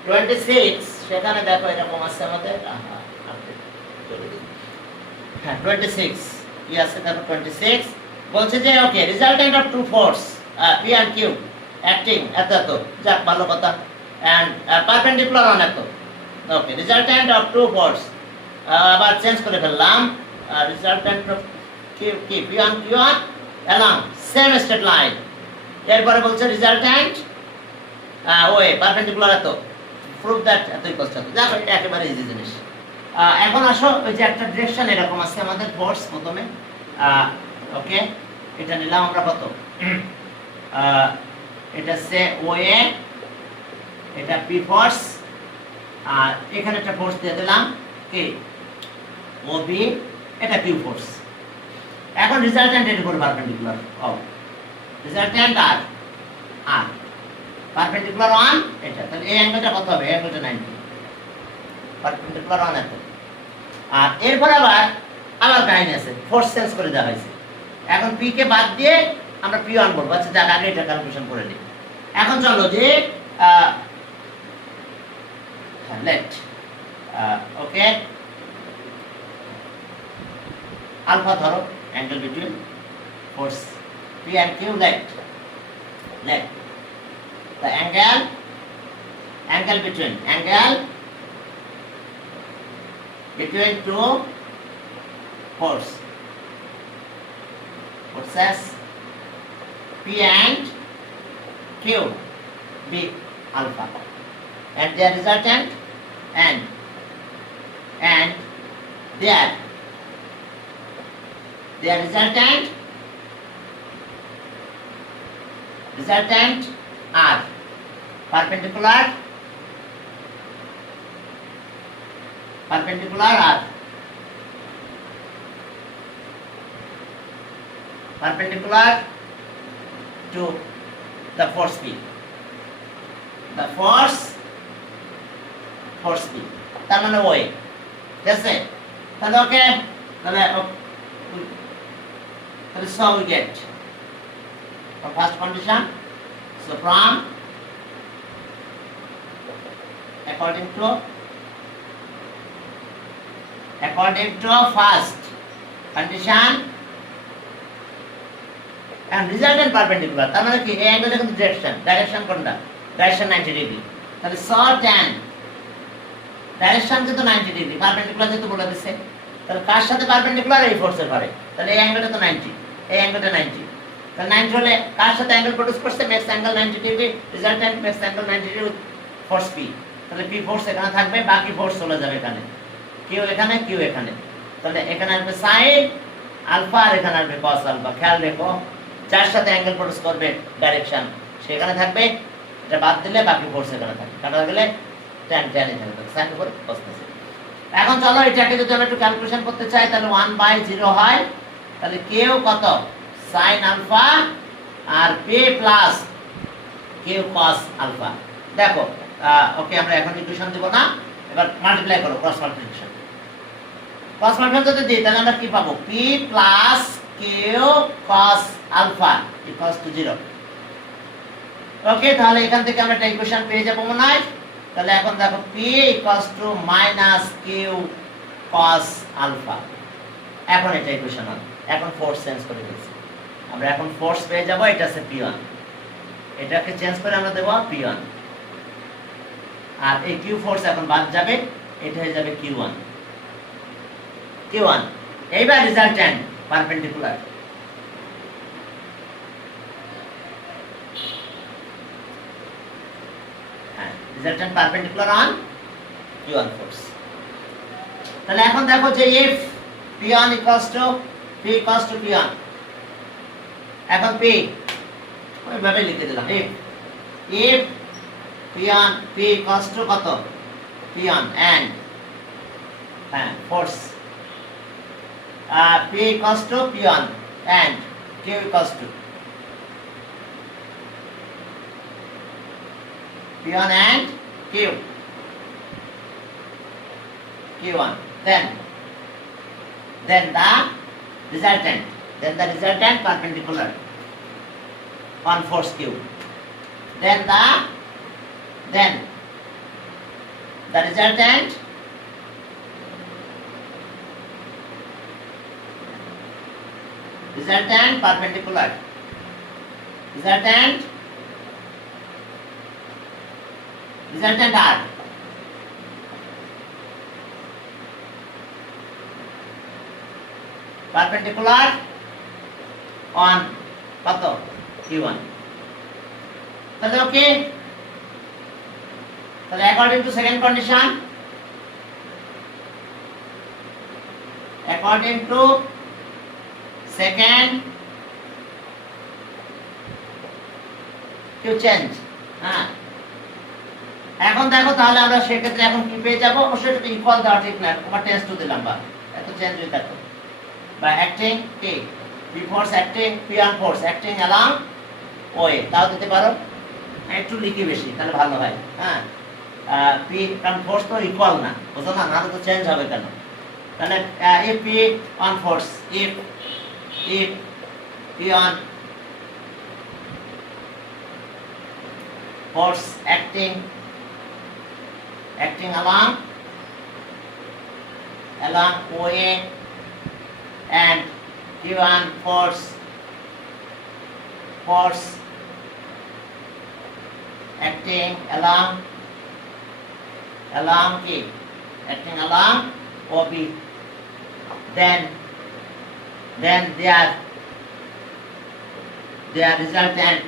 26 সেখানে দেখো এরকম আছে আমাদের, হ্যাঁ 26 কি আছে দেখো, 26 বলছে যে okay resultant of two force p and q acting এত যাক ভালো কথা, and perpendicular on এত, okay resultant of two force, আবার চেঞ্জ করে ফেললাম, রিজাল্টেন্ট অফ কি p and q are along same straight line, এরপরে বলছে রিজাল্টেন্ট ওয়ে পারপেন্ডিকুলার এত, প্রুভ দ্যাট এত ইকুয়ালস টু, দেখো এটা একেবারে ইজি জিনিস। এখন আসো ওই যে একটা ডিরেকশন এরকম আছে আমাদের ফোর্স প্রথমে, ওকে এটা নিলাম আমরা কত, এটা সে ওএ, এটা পি ফোর্স, আর এখানে একটা ফোর্স দিয়ে দিলাম কি ও বি, এটা কিউ ফোর্স। এখন রিজাল্টেন্ট এর উপর পারপেন্ডিকুলার, রিজাল্টেন্ট আর পারপেন্ডিকুলার অন এটা, তাহলে এই অ্যাঙ্গেলটা কত হবে, অ্যাঙ্গেলটা 90, পারপেন্ডিকুলার অন এত, আর এরপর আবার কাহিনী আছে, ফোর্স চেঞ্জ করে দেওয়া হয়েছে, এখন পি কে বাদ দিয়ে আমরা পি ওয়ান বলবো, আচ্ছা যাক আগে এটা ক্যালকুলেশন করে নিই। এখন চলো যে লেট ওকে আলফা ধরো, angle between force P and Q, let the angle angle between two forces P and Q be alpha, and their resultant and their resultant are perpendicular are perpendicular to the force P. The force P. তার মানে ওই, ঠিক আছে? তাহলে ওকে, তাহলে so we get from first condition. So from according to first condition and resultant perpendicular, তার মানে কি এই অ্যাঙ্গেলটা কিন্তু ডাইরেকশন কোনটা? Direction 90 degree. তাহলে short and ডাইরেকশন কিন্তু 90 ডিগ্রি, পারপেন্ডিকুলার যেহেতু বলে দিচ্ছে, তাহলে কার সাথে পারপেন্ডিকুলার? এই ফোর্সের পারে। তাহলে এই অ্যাঙ্গেলটা তো 90, এই অ্যাঙ্গেলটা 90, তাহলে 90 হলে কার সাথে অ্যাঙ্গেল প্রডিউস করছে? Makes angle 90 degree, resultant makes angle 90 degree with force P. তাহলে পি ফোর্স এখানে থাকবে, বাকি ফোর্স চলে যাবে এখানে, কিউ এখানে, কিউ এখানে। তাহলে এখানে আসবে সাইন আলফা আর এখানে আসবে কস আলফা। খেয়াল রেখো, যার সাথে অ্যাঙ্গেল প্রডিউস করবে ডাইরেকশন সেখানে থাকবে, এটা বাদ দিলে বাকি ফোর্স এখানে থাকবে, কাটা গেলে tan এখানে থাকবে, সাইন উপরে কস আছে। এখন চলো এটাকে যদি আমরা একটু ক্যালকুলেশন করতে চাই, তাহলে 1/0 হয়, তাহলে কিউ কত? sin আলফা আর P plus Q cos alpha. দেখো ওকে, আমরা এখন ইকুয়েশন দেব না, এবার মাল্টিপ্লাই করো, ক্রস মাল্টিপ্লিকেশন। ক্রস মাল্টিপ্লিকেশন যদি দিই তাহলে আমরা কি পাবো? p plus Q cos alpha equals to 0। Okay, তাহলে এখান থেকে আমরা একটা ইকুয়েশন পেয়ে যাব মনে হয়। তাহলে এখন দেখো p equals to minus Q cos alpha. এখন এটা ইকুয়েশন হবে, এখন ফোর্স চেঞ্জ করে দিয়েছি আমরা, এখন ফোর্স পেয়ে যাব, এটা আছে p1, এটাকে চেঞ্জ করে আমরা দেব p1, আর এই কিউ ফোর্স এখন বাদ যাবে, এটা হয়ে যাবে q1। এইবার রিজাল্টেন্ট perpendicular, রিজাল্টেন্ট perpendicular on q1 force. তাহলে এখন দেখো যে if p1 equals to p1, এখন p ওইভাবে লিখে দিলাম, if p1 p equals to কত? p1 and force p equals to p1 and q equals to p1 and q1, then the resultant perpendicular on force q, then the resultant perpendicular, resultant R perpendicular on কত? q1। তাহলে ওকে, তাহলে according to second condition, q change। এখন দেখো তাহলে আমরা সেক্ষেত্রে এখন কি পেয়ে যাবো? অবশ্যই এটা ইকুয়াল দেওয়া ঠিক না, তোমার টেস্ট তো দিলাম, বা এত চেঞ্জ হয়ে থাকতো, বা অ্যাক্টিং কি p force acting, p1 force acting along OA, তাও দিতে পারো, একটু লিখি বেশি তাহলে ভালো হয়। p কারণ ফোর্স তো ইকুয়াল না, বুঝো না, নাহলে তো চেঞ্জ হবে কেন? তাহলে if p1 force, if p1 force acting along OA and q1 force acting along কি acting along OB, then their resultant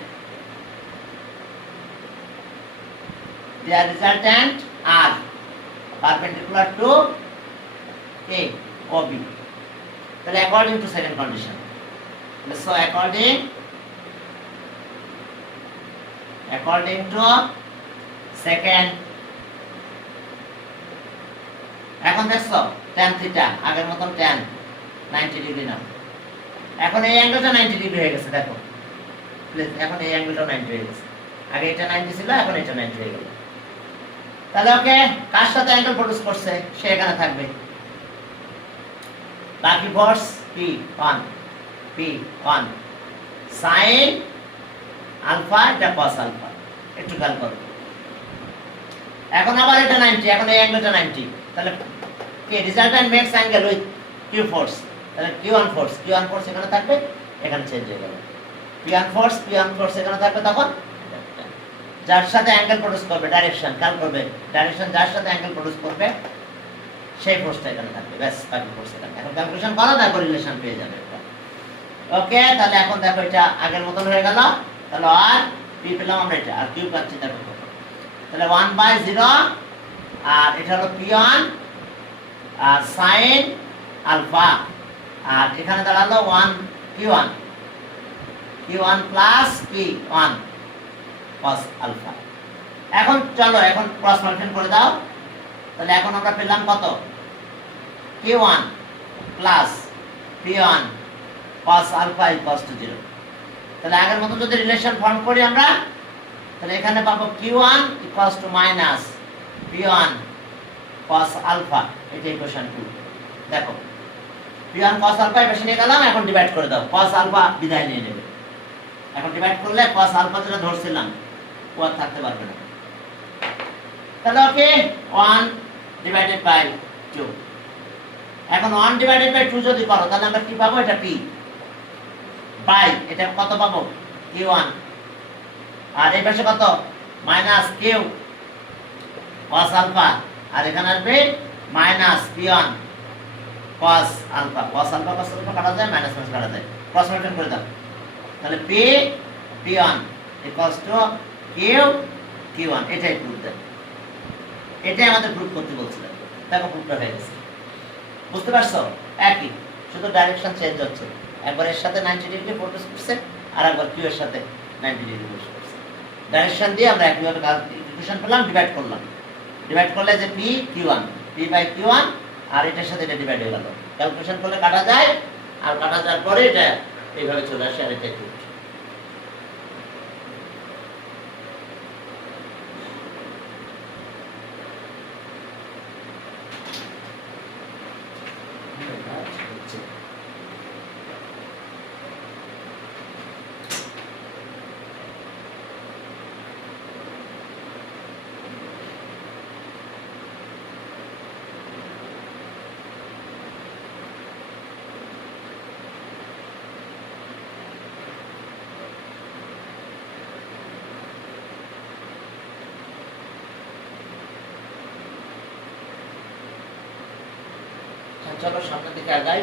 are perpendicular to OB. তাহলে according to second condition, so according to second, এখন দেখছো tan theta আগের মতন tan 90 degree না, এখন এই অ্যাঙ্গেলটা 90 degree হয়ে গেছে। দেখো প্লিজ, এখন এই অ্যাঙ্গেলটা 90 হয়ে গেছে, আগে এটা 90 ছিল, এখন এটা 90 হয়ে গেল। তাহলে ওকে, কার সাথে অ্যাঙ্গেল প্রডিউস করছে সে এখানে থাকবে, বাকি ফোর্স P1 sin আলফা, এটা cos আলফা, একটু খেয়াল করো। এখন আবার এটা 90, এখন এই অ্যাঙ্গেলটা 90, তাহলে কি resultant makes angle with Q force, তাহলে Q1 ফোর্স এখানে থাকবে, এখানে চেঞ্জ হয়ে গেল, P1 ফোর্স এখানে থাকবে, তখন যার সাথে অ্যাঙ্গেল প্রডিউস করবে ডাইরেকশন, খেয়াল করবে ডাইরেকশন যার সাথে অ্যাঙ্গেল প্রডিউস করবে সেই ফোর্সটা এখানে থাকবে, ব্যাস বাকি ফোর্স এখানে। এখন ক্যালকুলেশন করো, তারপর রিলেশন পেয়ে যাবে। ওকে, তাহলে এখন দেখো এটা আগের মতন হয়ে গেল, তাহলে আর P পেলাম আমরা, এটা আর Q পাচ্ছি, দেখো তাহলে 1/0, আর এটা হলো P1 আর sin আলফা, আর এখানে দাঁড়ালো 1 Q1 plus P1 cos alpha. এখন চলো এখন ক্রস মাল্টিপ্লিকেশন করে দাও, তাহলে এখন আমরা পেলাম কত, Q1 plus P1 cos alpha equals to 0। তাহলে আগের মতো যদি রিলেশন ফর্ম করি আমরা, তাহলে এখানে পাবো Q1 equals to minus P1 cos alpha, এটা ইকুয়েশন 2। দেখো P1 cos আলফা এখানে নিয়ে গেলাম, এখন ডিভাইড করে দাও, cos আলফা বিদায় নিয়ে নেবে, এখন ডিভাইড করলে cos আলফা যেটা ধরছিলাম ও আর থাকতে পারবে না। তাহলে ওকে 1 ডিভাইডেড বাই 2, এখন 1 ডিভাইডেড বাই 2 যদি করো তাহলে আমরা কি পাবো, এটা P বাই এটা কত পাবো Q1, আর এই পাশে কত মাইনাস Q cos আলফা, আর এখানে আসবে মাইনাস P1 cos আলফা কাটা যায়, মাইনাস কাটা যায়, ক্রস মাল্টিপ্লিকেশন করে দাও, তাহলে P1 ইকুয়ালস টু Q1, এটাই প্রুফ দেয়, এটাই আমাদের প্রুফ করতে বলছিল। দেখো প্রুফটা হয়ে গেছে, বুঝতে পারছো? একই, শুধু ডাইরেকশন চেঞ্জ হচ্ছে, একবার এর সাথে 90 ডিগ্রি প্রডিউস করছে, আর একবার Q এর সাথে 90 ডিগ্রি প্রডিউস করছে। ডাইরেকশন দিয়ে আমরা একইভাবে ইকুয়েশন পেলাম, ডিভাইড করলাম, ডিভাইড করলে যে P বাই Q1, আর এটার সাথে এটা ডিভাইড হয়ে গেল, ক্যালকুলেশন করলে কাটা যায়, আর কাটা যাওয়ার পরে এটা এইভাবে চলে আসে, আর এটা একটু চলো সামনের দিকে আগাই।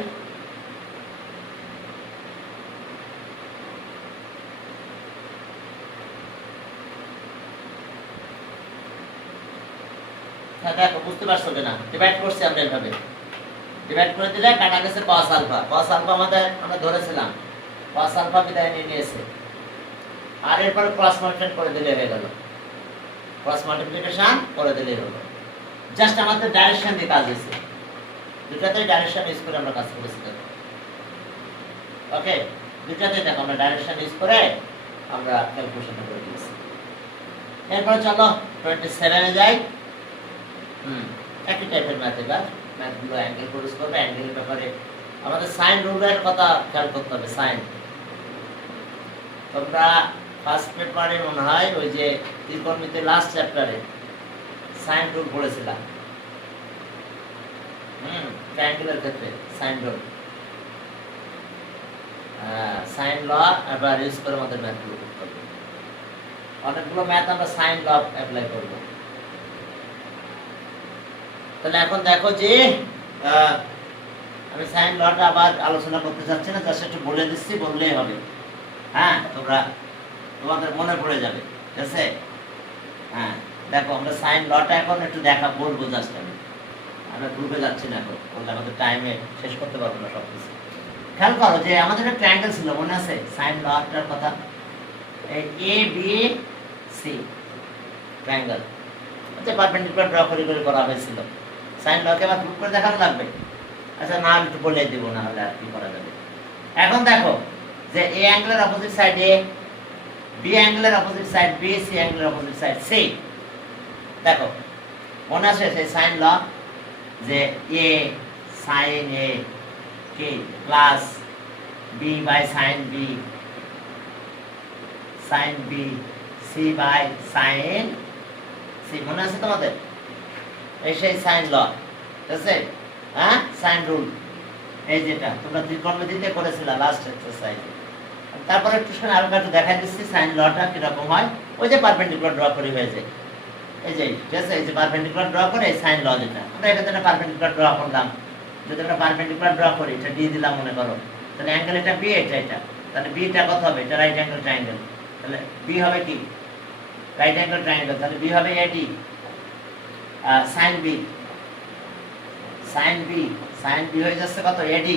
দেখো বুঝতে পারছো কিনা, ডিভাইড করছি আমরা এভাবে, ডিভাইড করে দিলে কাটা গেছে cos আলফা, আমরা ধরেছিলাম cos আলফা বিদায় নিয়ে নিয়েছে, আর এরপর ক্রস মাল্টিপ্লিকেশন করে দিলে হয়ে গেল, ক্রস মাল্টিপ্লিকেশন করে দিলে হলো, জাস্ট আমাদের ডাইরেকশন দিয়ে কাজ হয়েছে, দুটাতেই ডাইরেকশন ইউজ করে আমরা কাজ করেছি। ওকে, দুটাতেই দেখো আমরা ডাইরেকশন ইউজ করে আমরা ক্যালকুলেশনটা করে দিয়েছি। এরপর চলো 27 এ যাই। একই টাইপের ম্যাথ, এবার ম্যাথগুলো অ্যাঙ্গেল প্রডিউস করবে, অ্যাঙ্গেলের ব্যাপারে আমাদের সাইন রুলের কথা খেয়াল করতে হবে। সাইন তোমরা ফার্স্ট পেপারে মনে হয় ওই যে ত্রিকোণমিতির লাস্ট চ্যাপ্টারে সাইন রুল পড়েছিলাম, ট্রায়াঙ্গুলার ক্ষেত্রে সাইন রুল, সাইন ল এবার ইউজ করে আমাদের ম্যাথগুলো করতে হবে। অনেকগুলো ম্যাথ আমরা সাইন ল অ্যাপ্লাই করব। তাহলে এখন দেখো যে আমি সাইন লটা আবার আলোচনা করতে চাচ্ছি না, জাস্ট একটু বলে দিচ্ছি, বললেই হবে। হ্যাঁ, তোমাদের মনে পড়ে যাবে, ঠিক আছে? হ্যাঁ, দেখো আমরা সাইন লটা এখন একটু বলবো, জাস্ট আমরা গ্রুপে যাচ্ছি না এখন, বললে আমাদের টাইমে শেষ করতে পারবো না সব কিছু। খেয়াল করো যে আমাদের একটা ট্রায়াঙ্গেল ছিল, মনে আছে সাইন লটার কথা? এই এ বি সি ট্রায়াঙ্গেল, আচ্ছা পারপেন্ডিকুলার ড্র করে করা হয়েছিল। সাইন লকে আবার গ্রুপ করে দেখানো লাগবে? আচ্ছা না, আমি একটু বলে দিব, না হলে আর কি করা যাবে। এখন দেখো যে এ অ্যাঙ্গেলের অপোজিট সাইড এ, বি অ্যাঙ্গেলের অপোজিট সাইড বি, সি অ্যাঙ্গেলের অপোজিট সাইড সি। দেখো মনে আছে সেই সাইন ল, যে এ সাইন এ কে plus B by sine B, sine B C by sine C. মনে আছে তোমাদের? এই সেই সাইন ল, ঠিক আছে? হ্যাঁ, সাইন রুল, এই যেটা তোমরা ত্রিকোণমিতিতে করেছিলা লাস্ট এক্সারসাইজে। তারপরে একটু সময় আরো একটু দেখাই দিচ্ছি সাইন লটা কিরকম হয়। ওই যে পারপেন্ডিকুলার ড্র করে হয়েছে, এই যে, ঠিক আছে? এই যে পারপেন্ডিকুলার ড্র করে এই সাইন ল, যেটা আমরা এটাতে একটা পারপেন্ডিকুলার ড্র করলাম, যদি আমরা পারপেন্ডিকুলার ড্র করি, এটা ডি দিলাম মনে করো, তাহলে অ্যাঙ্গেল এটা বি, এটা, তাহলে বিটা কত হবে? এটা রাইট অ্যাঙ্গেল ট্রায়াঙ্গেল, তাহলে বি হবে কি? রাইট অ্যাঙ্গেল ট্রায়াঙ্গেল, তাহলে বি হবে AD sine B, sine B, sine B হয়ে যাচ্ছে কত? এডি,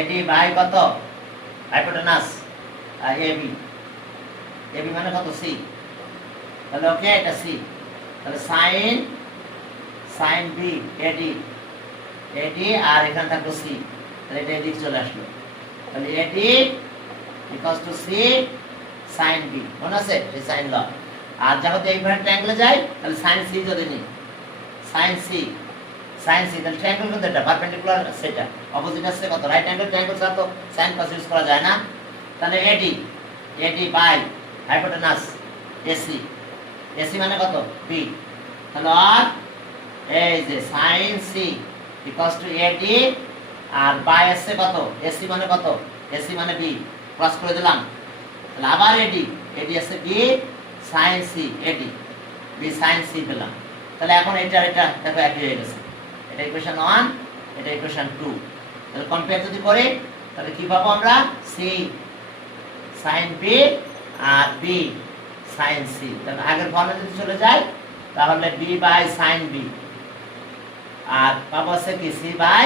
এডি বাই কত? হাইপোটেনাস এবি, এবি মানে কত? সি। তাহলে ওকে, এটা সি, তাহলে sine, sine B AD, AD আর এখানে থাকলো সি, তাহলে এটা এদিক চলে আসলো, তাহলে AD equals to C sine B. মনে আছে এই সাইন ল? আর যখন এইভাবে ট্রায়াঙ্গেলে যায়, তাহলে সাইন সি যদি নিই, সাইন সি, সাইন সি, তাহলে ট্রায়াঙ্গেল কিন্তু এটা পারপেন্ডিকুলার, সেটা অপোজিট আসছে কত? রাইট অ্যাঙ্গেল ট্রায়াঙ্গেল ছাড়া তো সাইন কস ইউজ করা যায় না। তাহলে AD, AD by hypotenuse AC, AC মানে কত? বি। তাহলে আর এই যে sine C equals to AD আর বাই আসছে কত? এসি মানে কত? এসি মানে বি, ক্রস করে দিলাম, তাহলে আবার এডি, এডি আসছে বি সাইন সি, এডি বি সাইন সি পেলাম। তাহলে এখন এটা দেখো একই হয়ে গেছে, এটা ইকুয়েশন 1, এটা ইকুয়েশন 2। তাহলে কম্পেয়ার যদি করে, তাহলে কি পাবো আমরা? সি সাইন বি আর বি সাইন সি। তাহলে আগের ফর্মে যদি চলে যায়, তাহলে বি বাই সাইন বি আর পাবো আছে কি? C by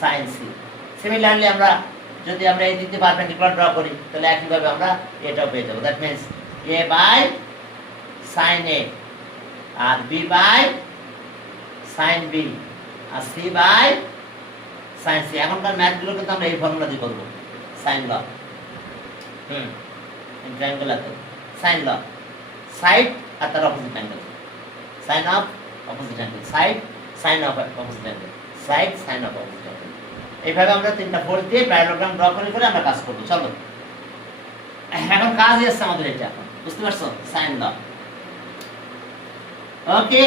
sine C. Similarly আমরা যদি আমরা এই দিকে পারপেন্ডিকুলার ড্র করি, তাহলে একইভাবে আমরা এটাও পেয়ে যাবো। That means A by sine A আর বি বাই সাইন বি আর সি বাই সাইন সি। এখনকার ম্যাথগুলো কিন্তু আমরা এই ফর্মুলা দিয়ে করবো, সাইন ল। ট্রায়াঙ্গেল আছে সাইন ল, সাইড আর তার opposite angle, sine of opposite angle, side sine of opposite angle, side sine of opposite angle. এইভাবে আমরা তিনটা ফোর্স দিয়ে প্যারালোগ্রাম ড্র করে আমরা কাজ করবো। চলো এখন কাজই আসছে আমাদের এটা, এখন বুঝতে পারছো? সাইন ল। ওকে,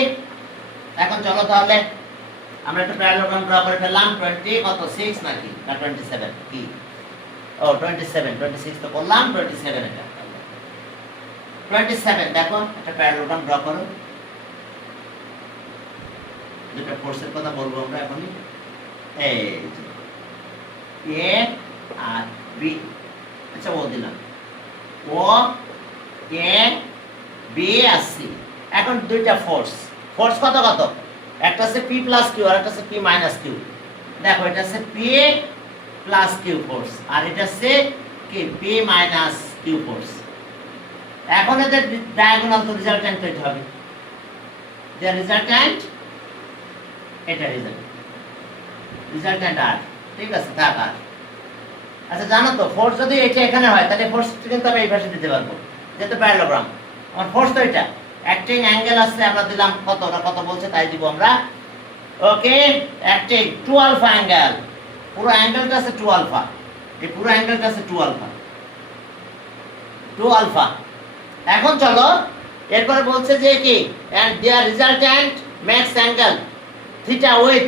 এখন চলো তাহলে আমরা একটা প্যারালোগ্রাম ড্র করে ফেললাম। 20 কত? 6 নাকি না 27 কি? ও 27, 26 তো করলাম, 27 এটা। 27 দেখো একটা প্যারালোগ্রাম ড্র করো। দুটো ফোর্সের কথা বলবো আমরা এখনই। এই এ আর বি, আচ্ছা ও দিলাম, ও এ বি আর সি। এখন দুইটা ফোর্স, ফোর্স কত কত? একটা আছে পি প্লাস কিউ আর একটা আছে পি মাইনাস কিউ। দেখো এটা আছে পি প্লাস কিউ ফোর্স আর এটা আছে কি? P minus Q force. এখন এদের ডায়াগোনাল তো রেজাল্ট্যান্ট তৈরি হবে, যে রেজাল্ট্যান্ট এটা রেজাল্ট্যান্ট আর, ঠিক আছে থাক আর। আচ্ছা জানো তো ফোর্স যদি এটা এখানে হয়, তাহলে ফোর্স কিন্তু আমি এই পাশে দিতে পারবো, যেহেতু প্যারালোগ্রাম। আমার ফোর্স তো এটা, অ্যাক্টিং অ্যাঙ্গেল আছে আমরা দিলাম কত, ওরা কত বলছে তাই দিব আমরা। ওকে, অ্যাক্টিং 2 আলফা অ্যাঙ্গেল, পুরো অ্যাঙ্গেলটা আছে 2 আলফা, এই পুরো অ্যাঙ্গেলটা আছে 2 আলফা, 2 আলফা। এখন চলো এরপরে বলছে যে কি? and their resultant makes angle theta with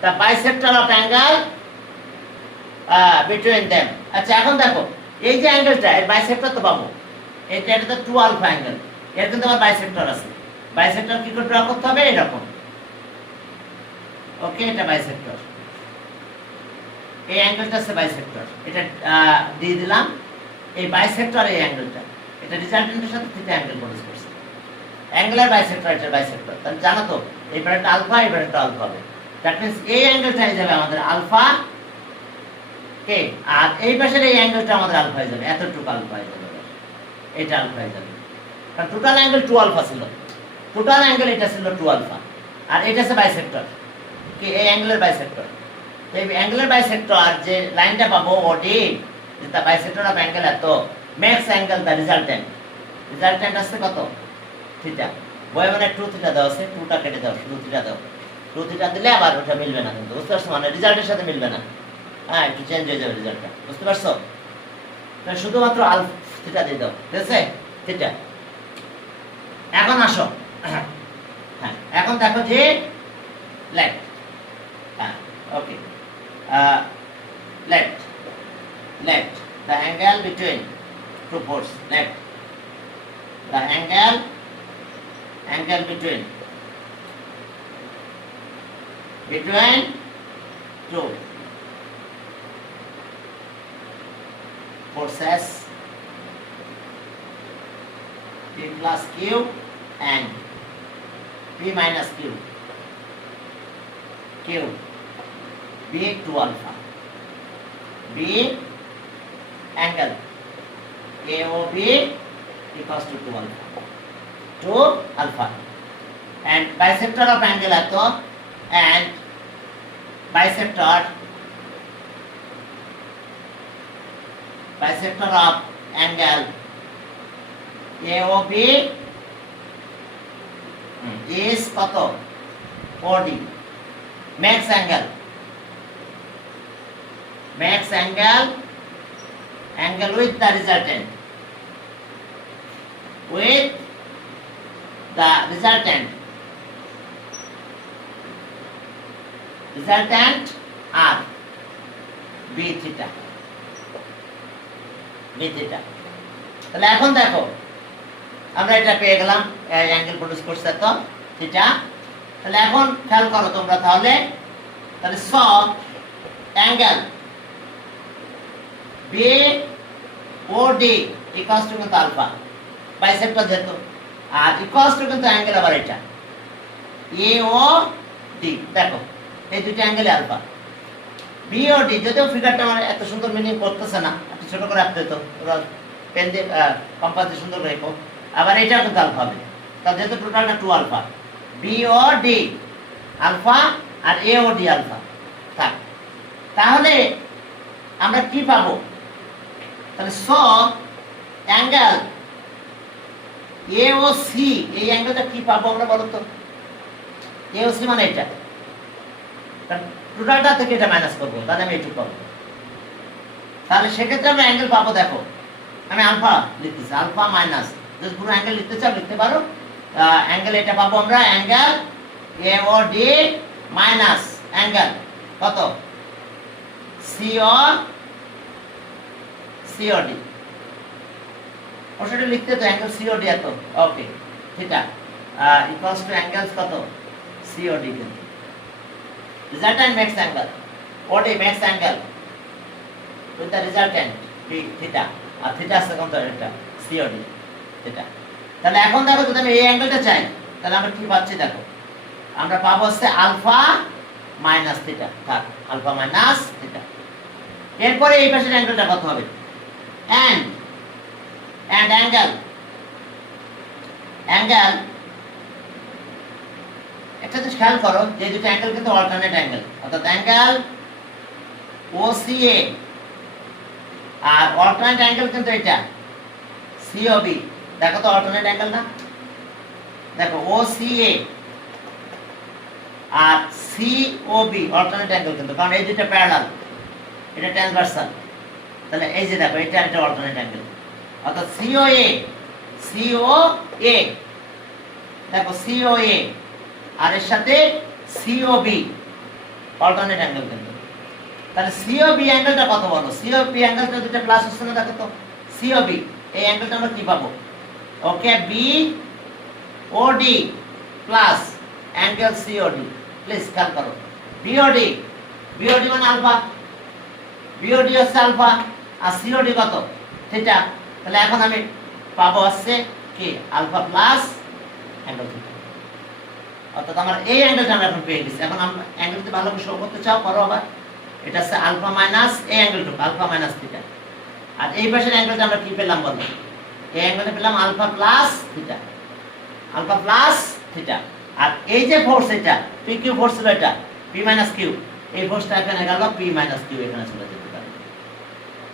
the bisector of angle between them. আচ্ছা এখন দেখো এই যে অ্যাঙ্গেলটা এর বাইসেক্টর তো পাবো, এটা তো 2 আলফা অ্যাঙ্গেল, এর কিন্তু আবার বাইসেক্টর আছে। বাইসেক্টর কি করে ড্র করতে হবে? এরকম, ওকে, এটা বাইসেক্টর, এই অ্যাঙ্গেলটা আছে বাইসেক্টর, এটা দিয়ে দিলাম। এই বাইসেক্টর এই অ্যাঙ্গেলটা, এটা রিজাল্টেন্টের সাথে থিটা অ্যাঙ্গেল প্রডিউস করছে। অ্যাঙ্গুলার বাইসেক্টর, এটা বাইসেক্টর, তাহলে জানো তো এইবার একটা আলফা, এবার একটা আলফা হবে। দ্যাট মিন্স এই অ্যাঙ্গেলটা হয়ে যাবে আমাদের আলফা কে, আর এই পাশের এই অ্যাঙ্গেলটা আমাদের আলফা হয়ে যাবে, এতটুকু আলফা হয়ে যাবে, এটা আলফা হয়ে যাবে। কারণ টোটাল অ্যাঙ্গেল 2 আলফা ছিল, টোটাল অ্যাঙ্গেল এটা ছিল 2 আলফা, আর এটা আছে বাইসেক্টর কি, এই অ্যাঙ্গেলের বাইসেক্টর। এই অ্যাঙ্গেলের বাইসেক্টর যে লাইনটা পাবো ওডি, দ্য বাইসেক্টর অফ অ্যাঙ্গেল এত ম্যাক্স অ্যাঙ্গেল দ্য রিজাল্টেন্ট, রিজাল্টেন্ট আসছে কত? থিটা। বই মানে 2 থিটা দাও আছে, 2টা কেটে দাও, শুধু থিটা দাও। 2 থিটা দিলে আবার ওটা মিলবে না, কিন্তু বুঝতে পারছো, মানে রিজাল্টের সাথে মিলবে না, হ্যাঁ, একটু চেঞ্জ হয়ে যাবে রেজাল্টটা, বুঝতে পারছো? তাহলে শুধুমাত্র আলফা থিটা দিয়ে দাও, ঠিক আছে, থিটা। এখন আসো, হ্যাঁ, এখন দেখো যে লেফট, হ্যাঁ, okay, left, left, the angle between two poles, left, the angle between two forces P plus Q and P minus Q, Q B 2 alpha, B angle AOB equals to 2 alpha, 2 alpha, and bisector of angle ato, and bisector of angle AOB is কত? 4D, max angle with the resultant, R B theta, তাহলে এখন দেখো আমরা এটা পেয়ে গেলাম, angle produce করছে তো থিটা। তাহলে এখন খেয়াল করো তোমরা, তাহলে সব angle B O D equals to কিন্তু আলফা, বাইসেক্টর যেহেতু, আর ইকুয়ালস টু কিন্তু অ্যাঙ্গেল আবার এটা এ ও ডি, দেখো এই দুটো angle alpha. B O D, যদিও ফিগারটা আমার এত সুন্দর মিনিং করতেছে না, একটু ছোট করে রাখতে তো, ওরা পেন দিয়ে কম্পাস দিয়ে সুন্দর রেখো। আবার এটা কিন্তু আলফা হবে, তার যেহেতু টোটালটা 2 alpha, B O D alpha আর এ ও ডি আলফা থাক। তাহলে আমরা কি পাবো? তাহলে সব অ্যাঙ্গেল এ ও সি, এই অ্যাঙ্গেলটা কি পাবো আমরা বলো তো? এ ও সি মানে এটা, টোটালটা থেকে এটা মাইনাস করবো, তাহলে আমি এইটুকু পাবো। তাহলে সেক্ষেত্রে আমরা অ্যাঙ্গেল পাবো, দেখো আমি আলফা লিখতেছি, আলফা মাইনাস, যদি পুরো অ্যাঙ্গেল লিখতে চাও লিখতে পারো। অ্যাঙ্গেল এটা পাবো আমরা, angle A O D minus angle কত? সিওডি, ওটা লিখতে তো অ্যাঙ্গেল সিওডি এত, okay, theta equals to angles কত? সিওডি, কিন্তু resultant makes angle, OD makes angle with the resultant B theta, আর theta আছে কোনটা? এটা COD theta। তাহলে এখন দেখো যদি আমি এই অ্যাঙ্গেলটা চাই, তাহলে আমরা কি পাচ্ছি দেখো, আমরা পাবো হচ্ছে আলফা মাইনাস থিটা, থাক আলফা মাইনাস থিটা। এরপরে এই পাশের অ্যাঙ্গেলটা কত হবে? and angle একটা জিনিস খেয়াল করো, যে দুটো অ্যাঙ্গেল কিন্তু অল্টারনেট অ্যাঙ্গেল, অর্থাৎ অ্যাঙ্গেল OCA আর অল্টারনেট অ্যাঙ্গেল কিন্তু এটা COB। দেখো তো অল্টারনেট অ্যাঙ্গেল না, দেখো OCA আর COB অল্টারনেট অ্যাঙ্গেল কিন্তু, কারণ এই দুটো প্যারালাল, এটা ট্রান্সভার্সাল। তাহলে এই যে দেখো এটা একটা অল্টারনেট অ্যাঙ্গেল, অর্থাৎ COA দেখো COA আর এর সাথে COB অল্টারনেট অ্যাঙ্গেল কিন্তু। তাহলে COB অ্যাঙ্গেলটা কত বলো? COB অ্যাঙ্গেলটা দুটো প্লাস হচ্ছে না, দেখো তো COB এই অ্যাঙ্গেলটা আমরা কি পাবো? Okay, B O D plus angle COD. Please খেয়াল করো, বিওডি, বিওডি মানে আলফা, বিওডি হচ্ছে আলফা, আর সিওডি কত? থিটা। তাহলে এখন আমি পাবো হচ্ছে কি আলফা প্লাস অ্যাঙ্গেল থিটা। অর্থাৎ আমার এই অ্যাঙ্গেলটা আমরা এখন পেয়ে গেছি। এখন আমরা অ্যাঙ্গেলটা ভালো করে শো করতে চাও, করো আবার। এটা হচ্ছে আলফা মাইনাস এই অ্যাঙ্গেলটুকু, আলফা মাইনাস থিটা। আর এই পাশের অ্যাঙ্গেলটা আমরা কি পেলাম বলো? এই অ্যাঙ্গেলটা পেলাম alpha plus theta, alpha plus theta. আর এই যে ফোর্স, এটা পি কিউ ফোর্স ছিল, এটা পি মাইনাস কিউ, এই ফোর্সটা এখানে গেল, পি মাইনাস কিউ এখানে চলে যেতে পারে।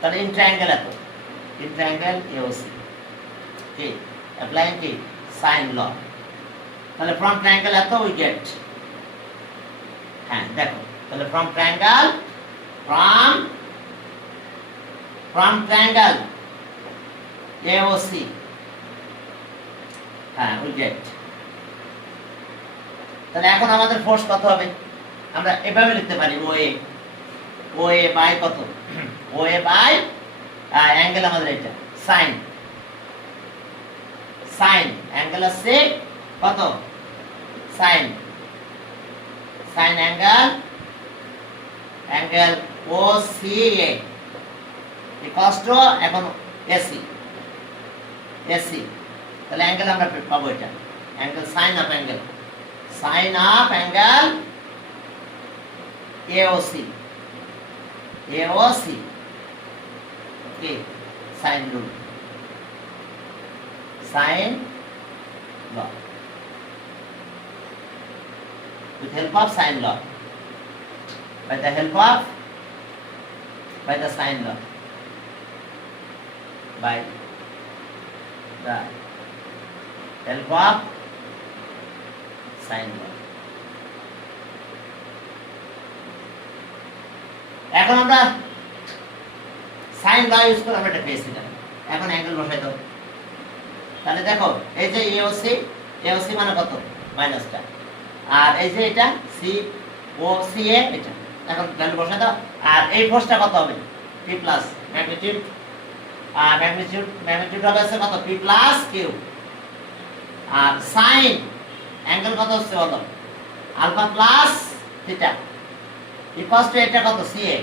তাহলে ইন ট্রায়াঙ্গেল এত, ইন ট্রায়াঙ্গেল এওসি কি অ্যাপ্লাইং কি সাইন ল। তাহলে ফ্রম ট্রায়াঙ্গেল এত উই গেট, হ্যাঁ দেখো, তাহলে from triangle, from triangle AOC, হ্যাঁ উই গেট। তাহলে এখন আমাদের ফোর্স কত হবে? আমরা এভাবে লিখতে পারি, ও এ বাই কত? ও এ বাই অ্যাঙ্গেল আমাদের এটা সাইন, সাইন অ্যাঙ্গেল আছে কত? Sine, sine angle O C A equals to এখন এসি, এসি। তাহলে অ্যাঙ্গেল আমরা পাবো এটা angle sine of angle, sine of angle AOC, AOC কি sine rule, sine law, with help of sine law, by the help of, by the sine law, by the help of sine law। এখন আমরা sign ল use করে আমরা এটা পেয়েছি না। এখন angle বসাই দাও। তাহলে দেখো এই যে এওসি, এওসি মানে কত? মাইনাসটা। আর এই যে এটা সি ও সি এ, এটা এখন ভ্যালু বসাই দাও। আর এই ফোর্সটা কত হবে? পি প্লাস ম্যাগনিটিউড, আর ম্যাগনিটিউড হবে আছে কত? P plus Q. আর সাইন অ্যাঙ্গেল কত হচ্ছে বলো? Alpha plus theta equals to এটা কত? C A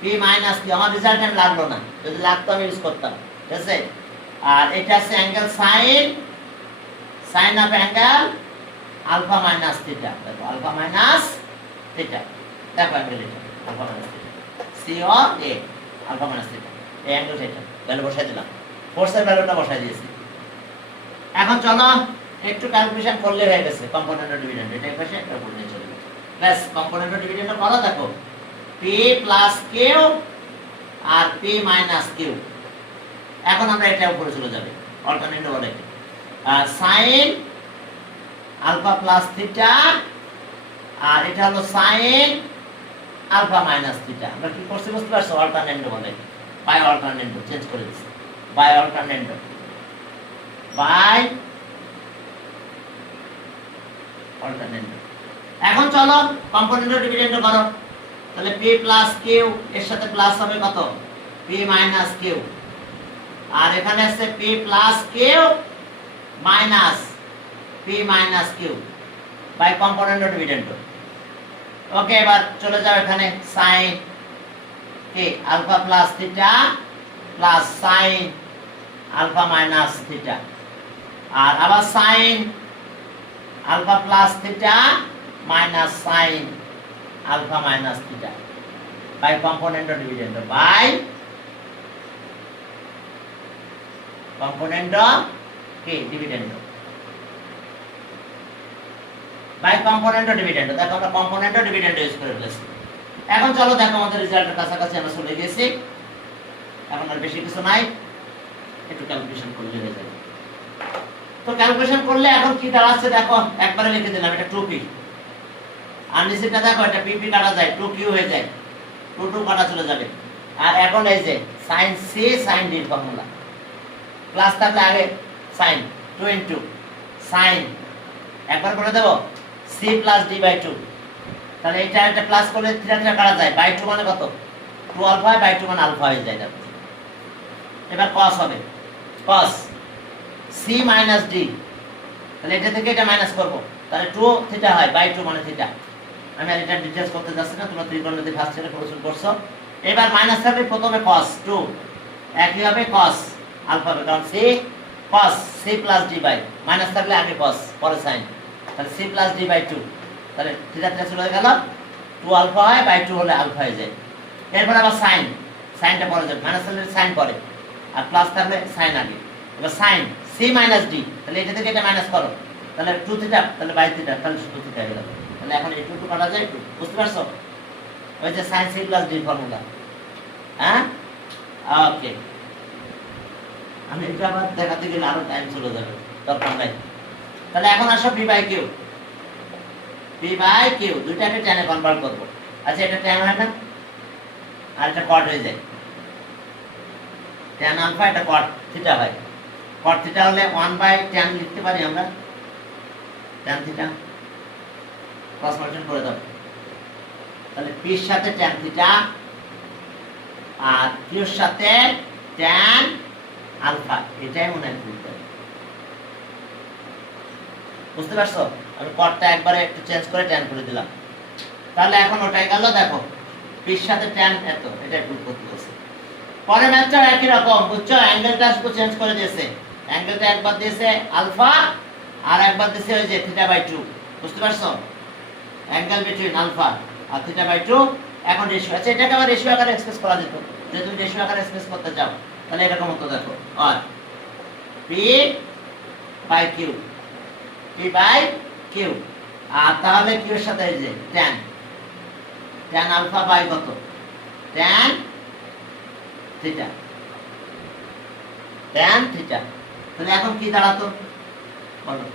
P minus Q. আমার রেজাল্টেন্ট লাগলো না, যদি লাগতো আমি ইউজ করতাম, ঠিক আছে? আর এটা আছে angle sine, sine of angle alpha minus theta. দেখো আলফা মাইনাস থিটা, দেখো অ্যাঙ্গেল এটা alpha minus theta, C O A alpha minus theta, এই অ্যাঙ্গেলটা এটা ভ্যালু বসাই দিলাম, ফোর্সের ভ্যালুটা বসাই দিয়েছি। এখন চলো একটু ক্যালকুলেশন করলে হয়ে গেছে কম্পোনেন্ট অফ ডিভিডেন্ড। এটা পাশে একটা উপর নিয়ে চলে গেছে, প্লাস কম্পোনেন্ট অফ ডিভিডেন্ড করো। দেখো পি প্লাস কিউ আর পি মাইনাস কিউ। এখন আমরা এটা উপরে চলে যাবে, অল্টারনেট বলে সাইন আলফা প্লাস থিটা, আর এটা হলো সাইন আলফা মাইনাস থিটা। আমরা কি করছি বুঝতে পারছো? অল্টারনেট বলে, বাই অল্টারনেট চেঞ্জ করে দিচ্ছি, বাই অল্টারনেট, বাই অল্টারনেট। এখন চলো কম্পোনেন্ট অফ ডিভিডেন্ড করো। তাহলে পি প্লাস কিউ এর সাথে প্লাস হবে কত? P minus Q. আর এখানে আছে P plus Q minus P minus Q by component of dividend. Okay, এবার চলে যাও এখানে সাইন কি alpha plus theta plus sine alpha minus theta, আর আবার sine alpha plus theta minus sine alpha minus theta by component of dividend, by component of কি dividend, by component of dividend. দেখো আমরা কম্পোনেন্ট অফ ডিভিডেন্ড ইউজ করে ফেলেছি। এখন চলো দেখো আমাদের রেজাল্টের কাছাকাছি আমরা চলে গেছি। এখন আর বেশি কিছু নাই, একটু ক্যালকুলেশন করলে হয়ে যাবে। তো ক্যালকুলেশন করলে এখন কি দাঁড়াচ্ছে দেখো, একবারে লিখে দিলাম এটা 2p, আর নিচেটা দেখো এটা pp কাটা যায়, 2q হয়ে যায়, 2 কাটা চলে যাবে। আর এখন এই যে sin c sin d formula, plus থাকলে আগে sin 2 sin একবার করে দেব c প্লাস d বাই 2। তাহলে এটা একটা প্লাস করলে থিটা থিটা কাটা যায়, বাই 2 মানে কত? 2 আলফা, বাই 2 মানে আলফা হয়ে যায়। দেখো এবার cos হবে, cos c মাইনাস d, তাহলে এটা থেকে এটা মাইনাস করব, তাহলে 2 থিটা হয় বাই 2 মানে থিটা। আমি আর এটা ডিটেইলস করতে যাচ্ছি না, তোমরা ত্রিকোণমিতি ফার্স্ট ইয়ারে পড়াশোনা করছো। এবার মাইনাস থাকবে প্রথমে cos 2, একই হবে cos আলফা হবে, কারণ c cos c plus d বাই, মাইনাস থাকলে আগে cos পরে sin, তাহলে c প্লাস d বাই 2, তাহলে থিটা থিটা চলে গেল, 2 আলফা হয় বাই 2 হলে আলফা হয়ে যায়। এরপর আবার sin, সাইনটা পরে যাবে, মাইনাস থাকলে sin পরে, আর প্লাস থাকলে sin আগে। এবার sin c মাইনাস d, তাহলে এটা থেকে এটা মাইনাস করো, তাহলে 2 থিটা, তাহলে বাই থিটা, তাহলে শুধু থিটা হয়ে গেল। তাহলে এখন এই 2 কাটা যায় 2, বুঝতে পারছো? ওই যে sin c plus d formula. হ্যাঁ, ওকে। আমি এটা আবার দেখাতে গেলে আরো টাইম চলে যাবে, দরকার নাই। তাহলে এখন আসো p by q, p by q দুইটাকে tan এ কনভার্ট করব। আচ্ছা, এটা tan হয় না, আর এটা cot হয়ে যায়, tan আলফা, এটা cot থিটা হয়। cot থিটা হলে 1 বাই tan লিখতে পারি আমরা, tan থিটা ক্রস মাল্টিপ্লিকেশন করে দাও, তাহলে p এর সাথে tan থিটা আর q এর সাথে tan আলফা, এটাই মনে রাখতে হবে, বুঝতে পারছো? আমি cotটা একবারে একটু চেঞ্জ করে tan করে দিলাম, তাহলে এখন ওটাই গেল। দেখো p এর সাথে tan এত, এটা একটু করতে হচ্ছে। পরে ম্যাথটাও একই রকম, বুঝছো? অ্যাঙ্গেলটা শুধু চেঞ্জ করে দিয়েছে, অ্যাঙ্গেলটা একবার দিয়েছে আলফা আর একবার দিয়েছে ওই যে থিটা বাই 2, বুঝতে পারছো? অ্যাঙ্গেল বিটুইন আলফা আর থিটা বাই 2 এখন রেশিও আছে, এটাকে আবার রেশিও আকারে এক্সপ্রেস করা যেত। যদি তুমি রেশিও আকারে এক্সপ্রেস করতে চাও তাহলে এরকম হতো, দেখো আর p by q, p by q, আর তাহলে q এর সাথে এই যে tan, tan আলফা বাই কত, tan থিটা, tan থিটা। তাহলে এখন কি দাঁড়াতো বলো?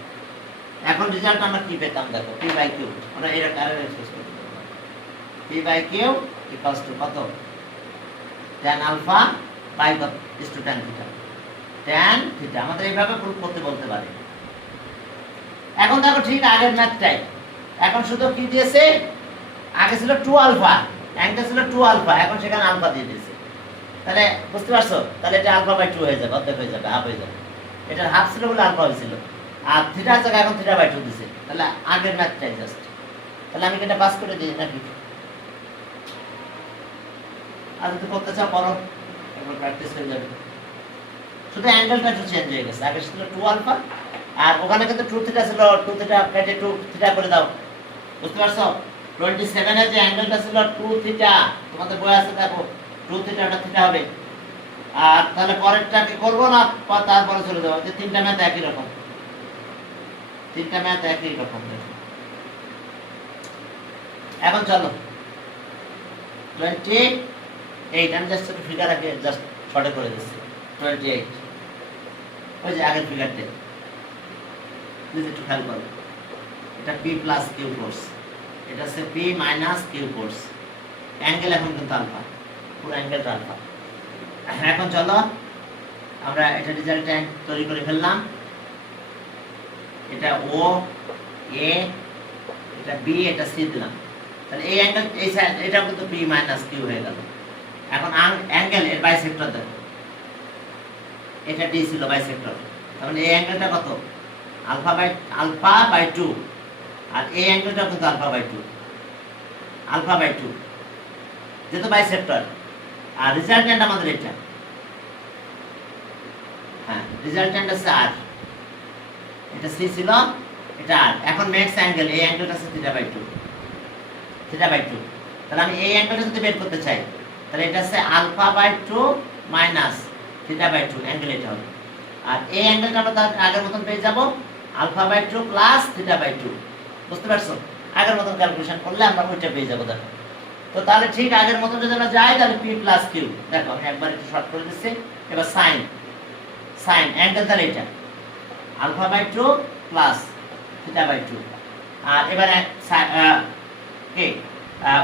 এখন রেজাল্ট আমরা কি পেতাম? দেখো p বাই q, আমরা এরকম আরে এক্সপ্রেস করতে পারবো, p by q equals to কত, tan আলফা বাই কত is to tan theta, tan theta. আমাদের এইভাবে প্রুফ করতে বলতে পারে। এখন দেখো ঠিক আগের ম্যাথটাই, এখন শুধু কি দিয়েছে, আগে ছিল 2 আলফা, অ্যাঙ্গেল ছিল 2 আলফা, এখন সেখানে আলফা দিয়ে দিয়েছে, তাহলে বুঝতে পারছো? তাহলে এটা আলফা বাই 2 হয়ে যাবে, অর্ধেক হয়ে যাবে, হাফ হয়ে যাবে। এটার হাফ ছিল বলে আলফা হয়েছিল, আর থিটার জায়গায় এখন থিটা বাই 2 দিয়েছে, তাহলে আগের ম্যাথটাই জাস্ট। তাহলে আমি এটা পাস করে দিই নাকি? আর যদি করতে চাও করো, একবার প্র্যাকটিস হয়ে যাবে। শুধু অ্যাঙ্গেলটা একটু চেঞ্জ হয়ে গেছে, আগে ছিল 2 আলফা, আর ওখানে কিন্তু 2 থিটা ছিল, 2 থিটা কেটে 2 থিটা করে দাও, বুঝতে পারছো? 27 এর যে অ্যাঙ্গেলটা ছিল 2 থিটা, তোমাদের বই আছে দেখো 2 থিটা, ওটা থিটা হবে। আর তাহলে পরেরটা কি করব না, তারপরে চলে যাবো, যে তিনটা ম্যাথ একই রকম, তিনটা ম্যাথ একই রকম। এখন চলো 28, আমি জাস্ট একটা ফিগার আগে জাস্ট শর্টে করে দিচ্ছি, 28 ওই যে আগের ফিগারটা, প্লিজ একটু খেয়াল করো। এটা p প্লাস q ফোর্স, এটা হচ্ছে p minus q force, angle এখন কিন্তু আলফা, পুরো অ্যাঙ্গেলটা আলফা। এখন চলো আমরা এটা রেজাল্ট তৈরি করে ফেললাম, এটা ও এ, এটা বি, এটা সি দিলাম, তাহলে এই অ্যাঙ্গেল এই সাইড এটা কিন্তু p মাইনাস q হয়ে গেল। এখন অ্যাঙ্গেল এর বাইসেক্টর দেখো, এটা d ছিল বাইসেক্টর, তাহলে এই অ্যাঙ্গেলটা কত, আলফা বাই 2, আর এই অ্যাঙ্গেলটা কিন্তু আলফা বাই 2, আলফা বাই 2 যেহেতু বাইসেক্টর। আর রিজাল্ট্যান্ট আমাদের এটা, হ্যাঁ রিজাল্ট্যান্ট আছে আর, এটা সি ছিল, এটা আর। এখন ম্যাক্স অ্যাঙ্গেল, এই অ্যাঙ্গেলটা আছে থিটা বাই 2, থিটা বাই 2। তাহলে আমি এই অ্যাঙ্গেলটা যদি বের করতে চাই, তাহলে এটা আছে alpha by 2 minus theta by 2, angle এটা হবে। আর এই অ্যাঙ্গেলটা আমরা তার আগের মতন পেয়ে যাব, alpha by 2 plus theta by 2, বুঝতে পারছো? আগের মতন ক্যালকুলেশন করলে আমরা ওইটা পেয়ে যাবো। দেখো তো তাহলে ঠিক আগের মতন যদি আমরা যাই, তাহলে p প্লাস q, দেখো আমি একবার একটু শর্ট করে দিচ্ছি। এবার সাইন, সাইন অ্যাঙ্গেল তাহলে এটা alpha by 2 plus theta by 2, আর এবারে কে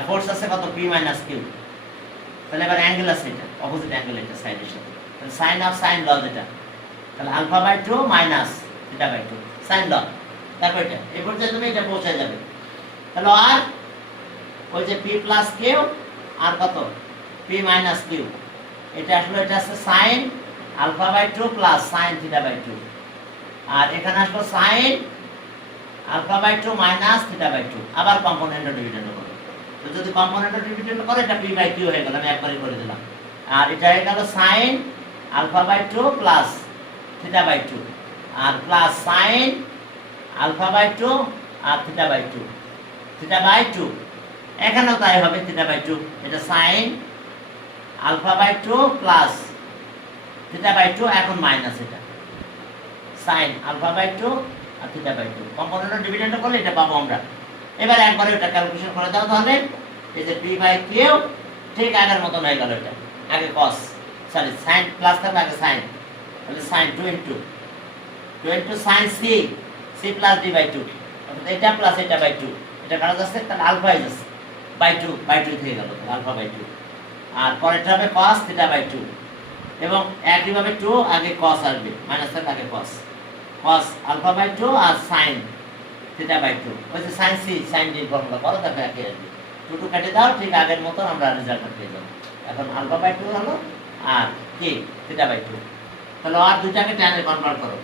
ফোর্স আছে কত, p মাইনাস q, তাহলে এবার অ্যাঙ্গেল আছে এটা অপোজিট অ্যাঙ্গেল, এটা সাইডের সাথে, তাহলে সাইন অফ সাইন লজ এটা, তাহলে alpha by 2 minus theta by 2 sine law, তারপর এটা এই পর্যায়ে তুমি এটা পৌঁছে যাবে। তাহলে আর ওই যে p প্লাস q আর কত p মাইনাস q, এটা আসলে এটা আছে sine alpha by 2 plus sine theta by 2, আর এখানে আসলো sine alpha by 2 minus theta by 2, আবার কম্পোনেন্টে ডিভিডেন্ড করো। তো যদি কম্পোনেন্টে ডিভিডেন্ড করে এটা পি বাই কিউ হয়ে গেল, আমি একবারই করে দিলাম। আর এটা হয়ে গেল sine alpha by 2 plus theta by 2, আর প্লাস সাইন আলফা বাই 2 আর থিটা বাই 2, থিটা বাই 2 এখানেও তাই হবে, থিটা বাই 2, এটা sine alpha by 2 plus theta by 2, এখন মাইনাস এটা সাইন আলফা বাই 2 আর থিটা বাই 2, কম্পোনেন্ট ডিভিডেন্ড করলে এটা পাবো আমরা। এবার একবারে এটা ক্যালকুলেশন করে দাও তাহলে। এই যে পি বাই কিউ ঠিক আগের মতন হয়ে গেল, এটা আগে cos, সরি সাইন প্লাস থাকবে আগে সাইন, তাহলে sine 2 into sine C, C plus D by 2, অর্থাৎ এটা প্লাস এটা বাই 2, এটা কাটা যাচ্ছে, তাহলে আলফা হয়ে যাচ্ছে বাই 2 থেকে গেল আলফা বাই 2, আর পরেরটা হবে cos থিটা বাই 2, এবং একইভাবে 2 আগে cos আসবে, মাইনাস থাকবে আগে cos আলফা বাই 2 আর সাইন থিটা বাই 2, ওই যে sine C sine D formula করো, দেখো একই আসবে, 2 কেটে দাও, ঠিক আগের মতন আমরা রেজাল্টটা পেয়ে যাবো। এখন আলফা বাই 2 হলো আর কি থিটা বাই 2, তাহলে আর দুইটাকে tan এ কনভার্ট করো,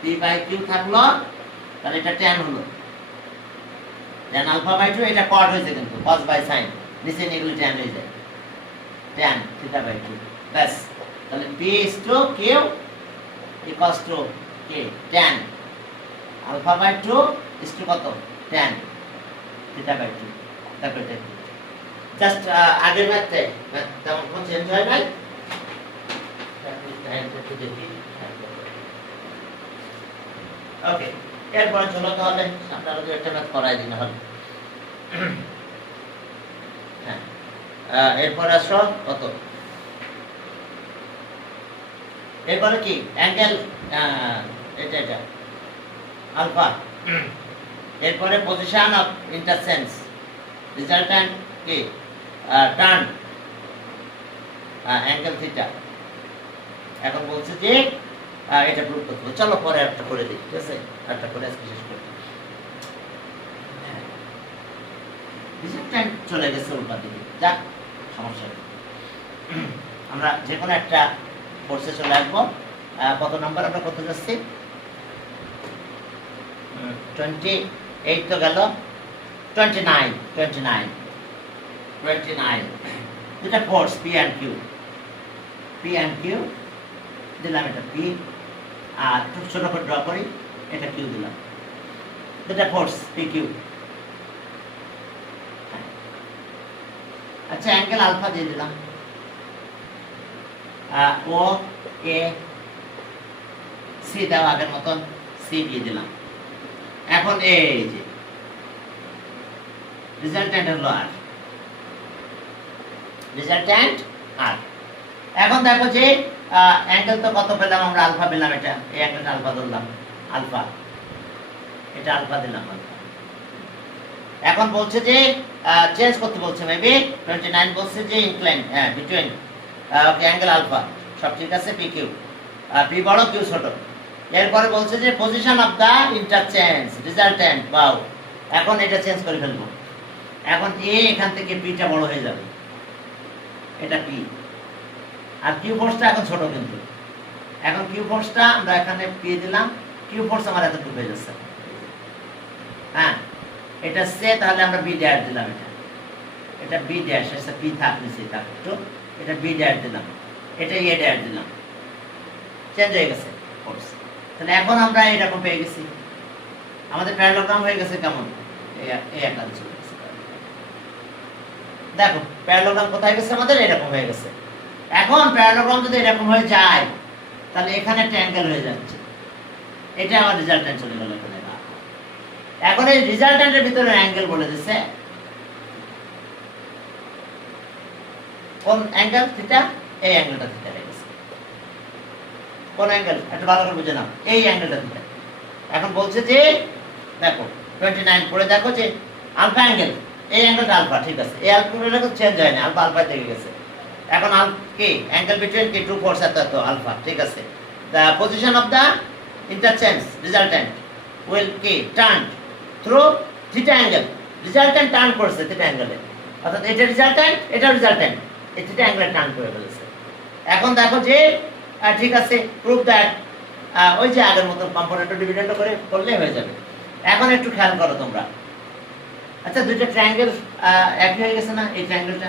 পি বাই কিউ থাকলো, তাহলে এটা tan হলো, tan আলফা বাই 2, এটা কট হয়েছে কিন্তু cos বাই সাইন, নিচে এগুলো tan হয়ে যায়, tan থিটা বাই 2, ব্যাস। তাহলে p is to q equals to k, tan alpha by 2 is to কত tan থিটা বাই 2, দেখো এটা জাস্ট আগের ম্যাথে তেমন কোনো চেঞ্জ হয় নাই, ওকে। এরপরে চলো তাহলে আপনারা তো একটা ম্যাথ করাই দিন হল। হ্যাঁ, এরপরে আসো কত, এরপরে কি অ্যাঙ্গেল, এটা আলফা, এরপরে পজিশন অফ ইন্টারসেন্স, রিজাল্ট্যান্ট কি টার্ন অ্যাঙ্গেল থিটা। এখন বলছে যে এটা প্রুভ করতে হবে, চলো পরে একটা করে দিই, ঠিক আছে, একটা করে আজকে শেষ করি। রিজাল্ট্যান্ট চলে গেছে উল্টা দিকে, যাক সমস্যা নেই, আমরা যে কোনো একটা কোর্সে চলে আসবো। কত নাম্বার আমরা করতে যাচ্ছি, 28 তো গেল, 29 দুটা ফোর্স পি অ্যান্ড কিউ দিলাম, এটা পি, আর ছোট করে ড্র করি, এটা কিউ দিলাম, দুটা ফোর্স পি কিউ। আচ্ছা অ্যাঙ্গেল আলফা দিয়ে দিলাম, ও এ সি দেওয়া আগের মতন, সি দিয়ে দিলাম। এখন এই যে রিজাল্ট্যান্ট হলো আর, এখন দেখো যে অ্যাঙ্গেল তো কত পেলাম আমরা, আলফা পেলাম, এটা এই অ্যাঙ্গেলটা আলফা ধরলাম, আলফা, এটা আলফা দিলাম আলফা। এখন বলছে যে চেঞ্জ করতে বলছে, মেবি 29 বলছে যে ইনক্লাইন, হ্যাঁ বিটুইন, ওকে অ্যাঙ্গেল আলফা সব ঠিক আছে, পি কিউ, পি বড় কিউ ছোট। এরপরে বলছে যে পজিশন অফ দা ইন্টারচেঞ্জ রিজাল্ট্যান্ট, বাউ, এখন এটা চেঞ্জ করে ফেলবো, এখন এ এখান থেকে পিটা বড় হয়ে যাবে, এটা পি, আর কিউ ফোর্সটা এখন ছোট, কিন্তু এখন কিউ ফোর্সটা আমরা এখানে পি দিলাম, কিউ ফোর্স আমার এতটুকু হয়ে যাচ্ছে, হ্যাঁ এটা সে, তাহলে আমরা বি ড্যাশ দিলাম, এটা বি ড্যাশ, এটা পি থাক নিচে থাক একটু, এটা বি ড্যাশ দিলাম, এটা এ ড্যাশ দিলাম, চেঞ্জ হয়ে গেছে ফোর্স। তাহলে এখন আমরা এরকম পেয়ে গেছি, আমাদের প্যারালোগ্রাম হয়ে গেছে কেমন, এই আকারে চলে গেছে, দেখো প্যারালোগ্রাম কোথায় গেছে আমাদের, এরকম হয়ে গেছে। এখন প্যারালোগ্রাম যদি এরকম হয়ে যায়, তাহলে এখানে একটা অ্যাঙ্গেল হয়ে যাচ্ছে, এটা আমার রিজাল্ট্যান্ট চলে গেল এখানে। এখন এই রিজাল্ট্যান্টের ভিতরে অ্যাঙ্গেল বলে দিচ্ছে, কোন অ্যাঙ্গেল থিটা, এই অ্যাঙ্গেলটা থিটা হয়ে গেছে, কোন অ্যাঙ্গেল একটু ভালো করে বুঝে নাও, এই অ্যাঙ্গেলটা থিটা। এখন বলছে যে দেখো 29 পড়ে দেখো যে আলফা অ্যাঙ্গেল, এই অ্যাঙ্গেলটা আলফা, ঠিক আছে, এই অ্যাঙ্গেলটা চেঞ্জ হয় না, আলফা আলফা থেকে গেছে। এখন কি অ্যাঙ্গেল বিটুইন কি টু ফোর্স এত আলফা, ঠিক আছে, the position of the interchange resultant will কি turn through theta angle, resultant turn করছে থিটা অ্যাঙ্গেলে, অর্থাৎ এটা রিজাল্ট্যান্ট, এটা রিজাল্ট্যান্ট, এই থিটা অ্যাঙ্গেলে টার্ন করে ফেলেছে। এখন দেখো যে ঠিক আছে, প্রুভ দ্যাট, ওই যে আগের মতো কম্পোনেন্ট ডিভিডেন্ড করে করলে হয়ে যাবে। এখন একটু খেয়াল করো তোমরা, আচ্ছা দুইটা ট্রায়াঙ্গেল একই হয়ে গেছে না? এই ট্রায়াঙ্গেলটা,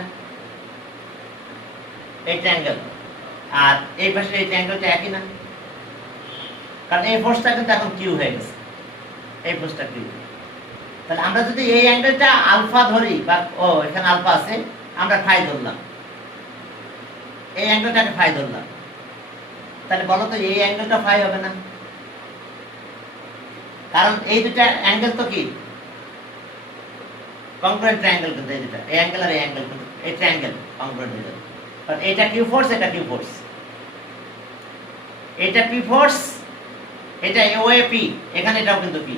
এই ট্রায়াঙ্গেল আর এই পাশে এই ট্রায়াঙ্গেলটা একই না? কারণ এই ফোর্সটা কিন্তু এখন কিউ হয়ে গেছে, এই ফোর্সটা কিউ। তাহলে আমরা যদি এই অ্যাঙ্গেলটা আলফা ধরি, বা ও এখানে আলফা আছে, আমরা ফাই ধরলাম, এই অ্যাঙ্গেলটাকে ফাই ধরলাম, তাহলে বলো তো এই অ্যাঙ্গেলটা ফাই হবে না? কারণ এই দুটা অ্যাঙ্গেল তো কি কংগ্রুয়েন্ট ট্রায়াঙ্গেল, কিন্তু এই দুটা, এই অ্যাঙ্গেল আর এই অ্যাঙ্গেল, কিন্তু এই ট্রায়াঙ্গেল কংগ্রুয়েন্ট হয়ে যাবে। কারণ এটা কিউ ফোর্স, এটা কিউ ফোর্স, এটা পি ফোর্স, এটা ওএ পি, এখানে এটাও কিন্তু পি।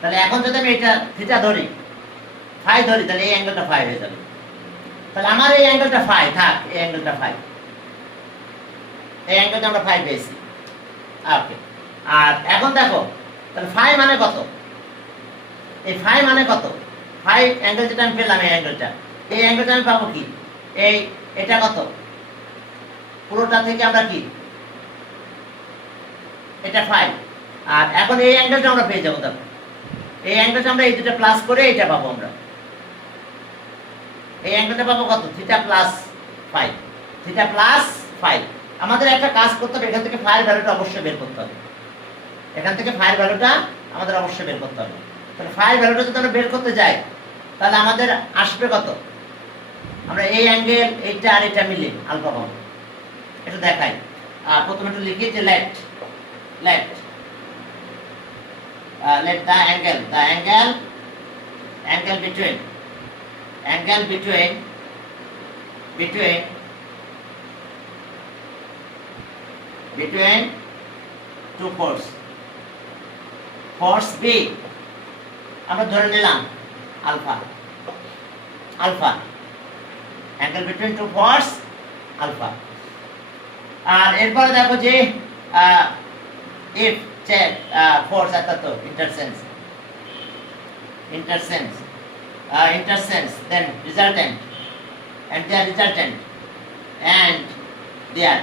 তাহলে এখন যদি আমি এটা থিটা ধরি, ফাই ধরি, তাহলে এই অ্যাঙ্গেলটা ফাই হয়ে যাবে। তাহলে আমার এই অ্যাঙ্গেলটা ফাই থাক, এই অ্যাঙ্গেলটা ফাই, এই অ্যাঙ্গেলটা আমরা ফাই পেয়েছি। ওকে, আর এখন দেখো তাহলে ফাই মানে কত? এই ফাই মানে কত? ফাই অ্যাঙ্গেল যেটা আমি পেলাম, এই অ্যাঙ্গেলটা, এই অ্যাঙ্গেলটা আমি পাবো কি? এই এটা কত? পুরোটা থেকে আমরা কি, এটা ফাই। আর এখন এই অ্যাঙ্গেলটা আমরা পেয়ে যাবো, দেখো এই অ্যাঙ্গেলটা আমরা এই দুটো প্লাস করে এটা পাবো আমরা, এই অ্যাঙ্গেলটা পাবো কত? Theta plus phi, theta plus phi. আমাদের একটা কাজ করতে হবে, এখান থেকে ফাইয়ের ভ্যালুটা অবশ্যই বের করতে হবে, এখান থেকে ফাইয়ের ভ্যালুটা আমাদের অবশ্যই বের করতে হবে। তাহলে ফাইয়ের ভ্যালুটা যদি আমরা বের করতে যাই, তাহলে আমাদের আসবে কত? আমরা এই অ্যাঙ্গেল এইটা আর এটা মিলে আলফা পাবো। এটা দেখাই, প্রথমে একটু লিখি যে late let the angle between two force B আমরা ধরে নিলাম alpha, angle between two force alpha. আর এরপরে দেখো যে if force at the intersense then resultant and their resultant and their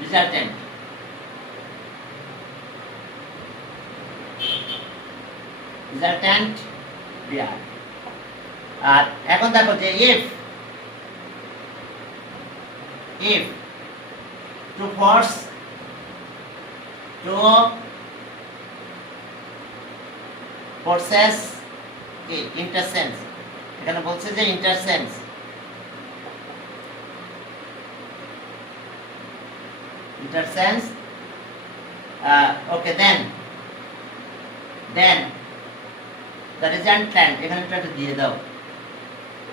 resultant their। আর এখন দেখো যে if two force two forces intersense, এখানে বলছে যে intersense, okay, then the resultant, এখানে একটা দিয়ে দাও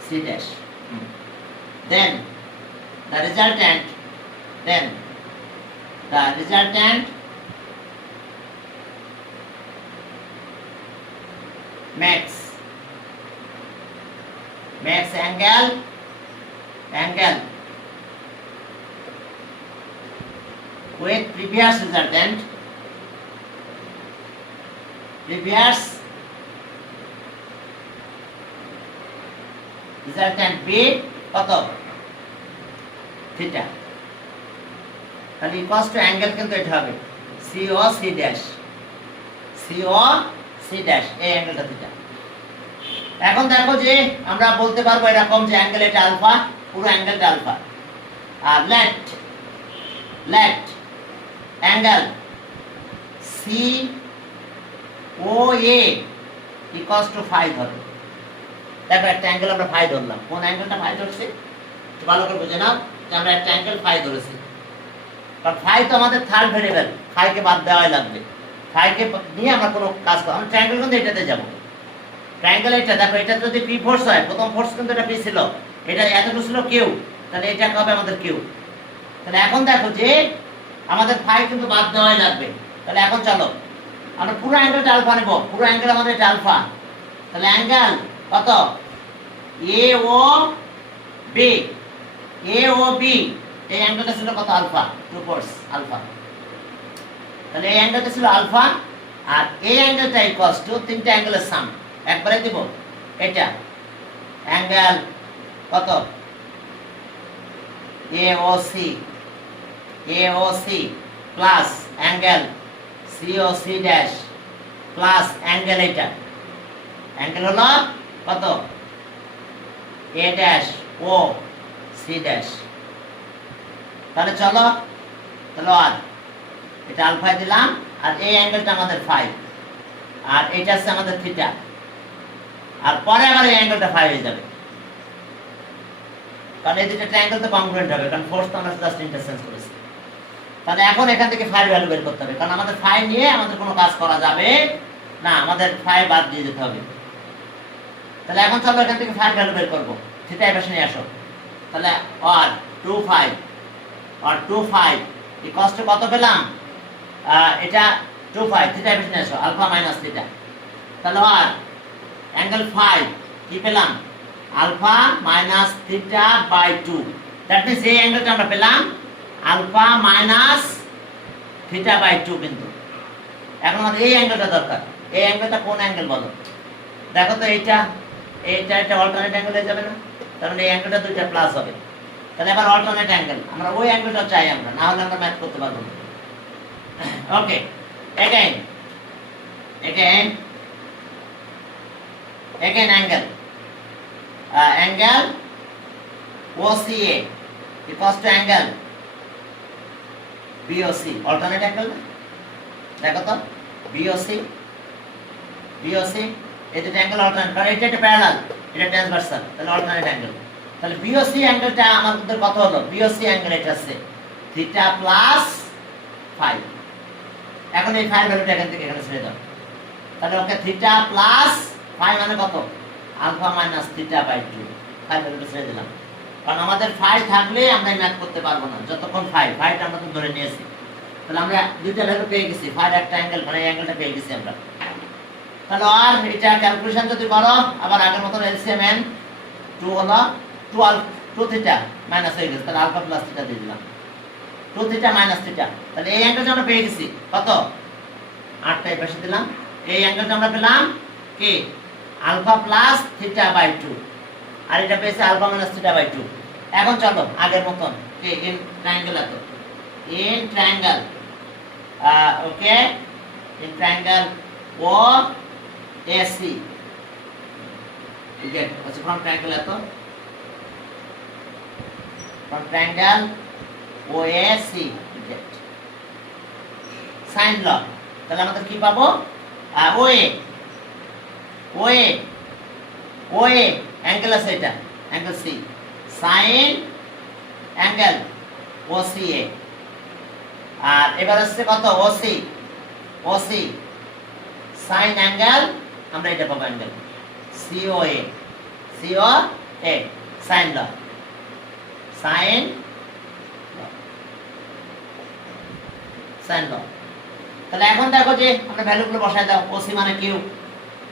c dash, then the resultant makes angle with previous resultant B কত? থিটা। তাহলে ইকুয়ালস টু অ্যাঙ্গেল কিন্তু এটা হবে CO C ড্যাশ, এই অ্যাঙ্গেলটা থিটা। এখন দেখো যে আমরা বলতে পারবো এরকম যে অ্যাঙ্গেল এটা আলফা, পুরো অ্যাঙ্গেলটা আলফা। আর let angle COA equals to phi ধরো। দেখো একটা অ্যাঙ্গেল আমরা ফাই ধরলাম, কোন অ্যাঙ্গেলটা ফাই ধরছি ভালো করে বুঝে নাও যে আমরা একটা অ্যাঙ্গেল ফাই ধরেছি। কারণ ফাই তো আমাদের থার্ড ভেরিয়েবল, ফাইকে বাদ দেওয়াই লাগবে, ফাইকে নিয়ে আমরা কোনো কাজ করব। আমরা ট্রায়াঙ্গেল কিন্তু এটাতে যাব, ট্রায়াঙ্গেল এটা দেখো, এটা যদি পি ফোর্স হয়, প্রথম ফোর্স কিন্তু এটা পি ছিল, এটা এতটুকু ছিল কিউ, তাহলে এটা হবে আমাদের কিউ। তাহলে এখন দেখো যে আমাদের ফাই কিন্তু বাদ দেওয়াই লাগবে। তাহলে এখন চলো আমরা পুরো অ্যাঙ্গেলটা আলফা নেব, পুরো অ্যাঙ্গেল আমাদের এটা আলফা। তাহলে অ্যাঙ্গেল কত? AOB, এই অ্যাঙ্গেলটা ছিল কত? Alpha, two force alpha. তাহলে এই অ্যাঙ্গেলটা ছিল আলফা, আর এই অ্যাঙ্গেলটা ইকুয়ালস টু তিনটা অ্যাঙ্গেলের সাম একবারে দিব। এটা অ্যাঙ্গেল কত? AOC plus angle COC dash plus angle এটা অ্যাঙ্গেল হলো কত A dash O C dash. তাহলে চলো তাহলে আর এটা আলফা দিলাম আর এই অ্যাঙ্গেলটা আমাদের ফাই আর এটা আছে আমাদের থিটা আর পরে আবার এই অ্যাঙ্গেলটা ফাই হয়ে যাবে কারণ এই দুটো ট্রায়াঙ্গেল তো কংগ্রুয়েন্ট হবে কারণ ফোর্স তো আমরা জাস্ট ইন্টারচেঞ্জ করেছি। তাহলে এখন এখান থেকে ফাই ভ্যালু বের করতে হবে কারণ আমাদের ফাই নিয়ে আমাদের কোনো কাজ করা যাবে না, আমাদের ফাই বাদ দিয়ে যেতে হবে। তাহলে এখন চলো এখান থেকে ফাই ভ্যালু বের করব। থিটা এই পাশে নিয়ে আসো। তাহলে আর 2 ইকুয়ালস টু কত পেলাম এটা 2 থিটা এই পাশে নিয়ে আসো আলফা মাইনাস থিটা। তাহলে আর অ্যাঙ্গেল ফাই কি পেলাম alpha minus theta by 2। That means এই অ্যাঙ্গেলটা আমরা পেলাম আলফা মাইনাস থিটা বাই 2 কিন্তু এখন আমাদের এই অ্যাঙ্গেলটা দরকার। এই অ্যাঙ্গেলটা কোন অ্যাঙ্গেল বলো দেখো তো এইটা একটা অল্টারনেট অ্যাঙ্গেল হয়ে যাবে না তার মানে এই অ্যাঙ্গেলটা দুইটা প্লাস হবে। তাহলে এবার অল্টারনেট অ্যাঙ্গেল আমরা ওই অ্যাঙ্গেলটা চাই আমরা না হলে আমরা ম্যাথ করতে পারবো না। ওকে again angle angle OCA equals to angle BOC alternate angle দেখো তো BOC এই দুটো অ্যাঙ্গেল অল্টারনেট কারণ এটা একটা প্যারালাল এটা ট্রান্সভার্সাল তাহলে অল্টারনেট অ্যাঙ্গেল। তাহলে BOC অ্যাঙ্গেলটা আমাদের কত হলো BOC অ্যাঙ্গেল এটা আছে থিটা প্লাস ফাই। এখন এই ফাই ভ্যালুটা এখান থেকে এখানে ছেড়ে দাও। তাহলে ওকে থিটা প্লাস ফাই মানে কত alpha minus theta by 2 phi ভ্যালুটা ছেড়ে দিলাম কারণ আমাদের ফাই থাকলে আমরা ম্যাথ করতে পারবো না যতক্ষণ ফাইটা আমরা তো ধরে নিয়েছি। তাহলে আমরা দুইটা ভ্যালু পেয়ে গেছি ফাইর একটা অ্যাঙ্গেল মানে এই অ্যাঙ্গেলটা পেয়ে গেছি আমরা। তাহলে আর এটা ক্যালকুলেশন যদি করো আবার আগের মতন এলসিএম n 2 হলো 2 থিটা মাইনাস হয়ে গেছে তাহলে আলফা প্লাস থিটা দিয়ে দিলাম 2 থিটা মাইনাস থিটা। তাহলে এই অ্যাঙ্গেলটা আমরা পেয়ে গেছি কত 8টা এই পাশে দিলাম। এই অ্যাঙ্গেলটা আমরা পেলাম কি আলফা প্লাস থিটা বাই 2 আর এটা পেয়েছে আলফা মাইনাস থিটা বাই 2। এখন চলো আগের মতন কি ইন ট্রায়াঙ্গেল এত in triangle okay in triangle O AC get what's from triangle এত from triangle OAC get sin law। তাহলে আমাদের কি পাবো OA অ্যাঙ্গেল আছে এটা angle C sin angle OCA আর এবার আসছে কত OC sin অ্যাঙ্গেল আমরা এটা পাবো অ্যাঙ্গেল COA sin law তাহলে এখন দেখো যে আমরা ভ্যালুগুলো বসায় দাও OC মানে কিউ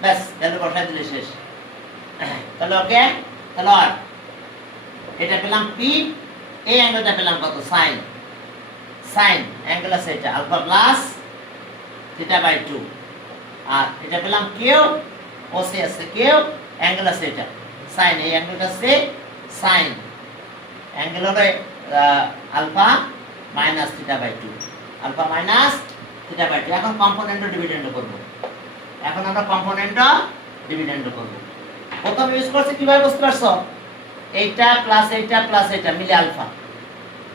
ব্যাস ভ্যালু বসায় দিলে শেষ। তাহলে ওকে তাহলে আর এটা পেলাম P এই অ্যাঙ্গেলটা পেলাম কত sin অ্যাঙ্গেল আছে এটা আলফা প্লাস থিটা বাই 2 আর এটা পেলাম কিউ OC আছে কিউ অ্যাঙ্গেল আছে এটা sin এই অ্যাঙ্গেলটা আছে sin অ্যাঙ্গেল হলো alpha minus theta by 2 alpha minus theta by 2। এখন কম্পোনেন্ট ডিভিডেন্ড করব। এখন আমরা কম্পোনেন্ট ডিভিডেন্ড করব। প্রথম ইউজ করছি কিভাবে বুঝতে পারছো এইটা প্লাস এইটা মিলে আলফা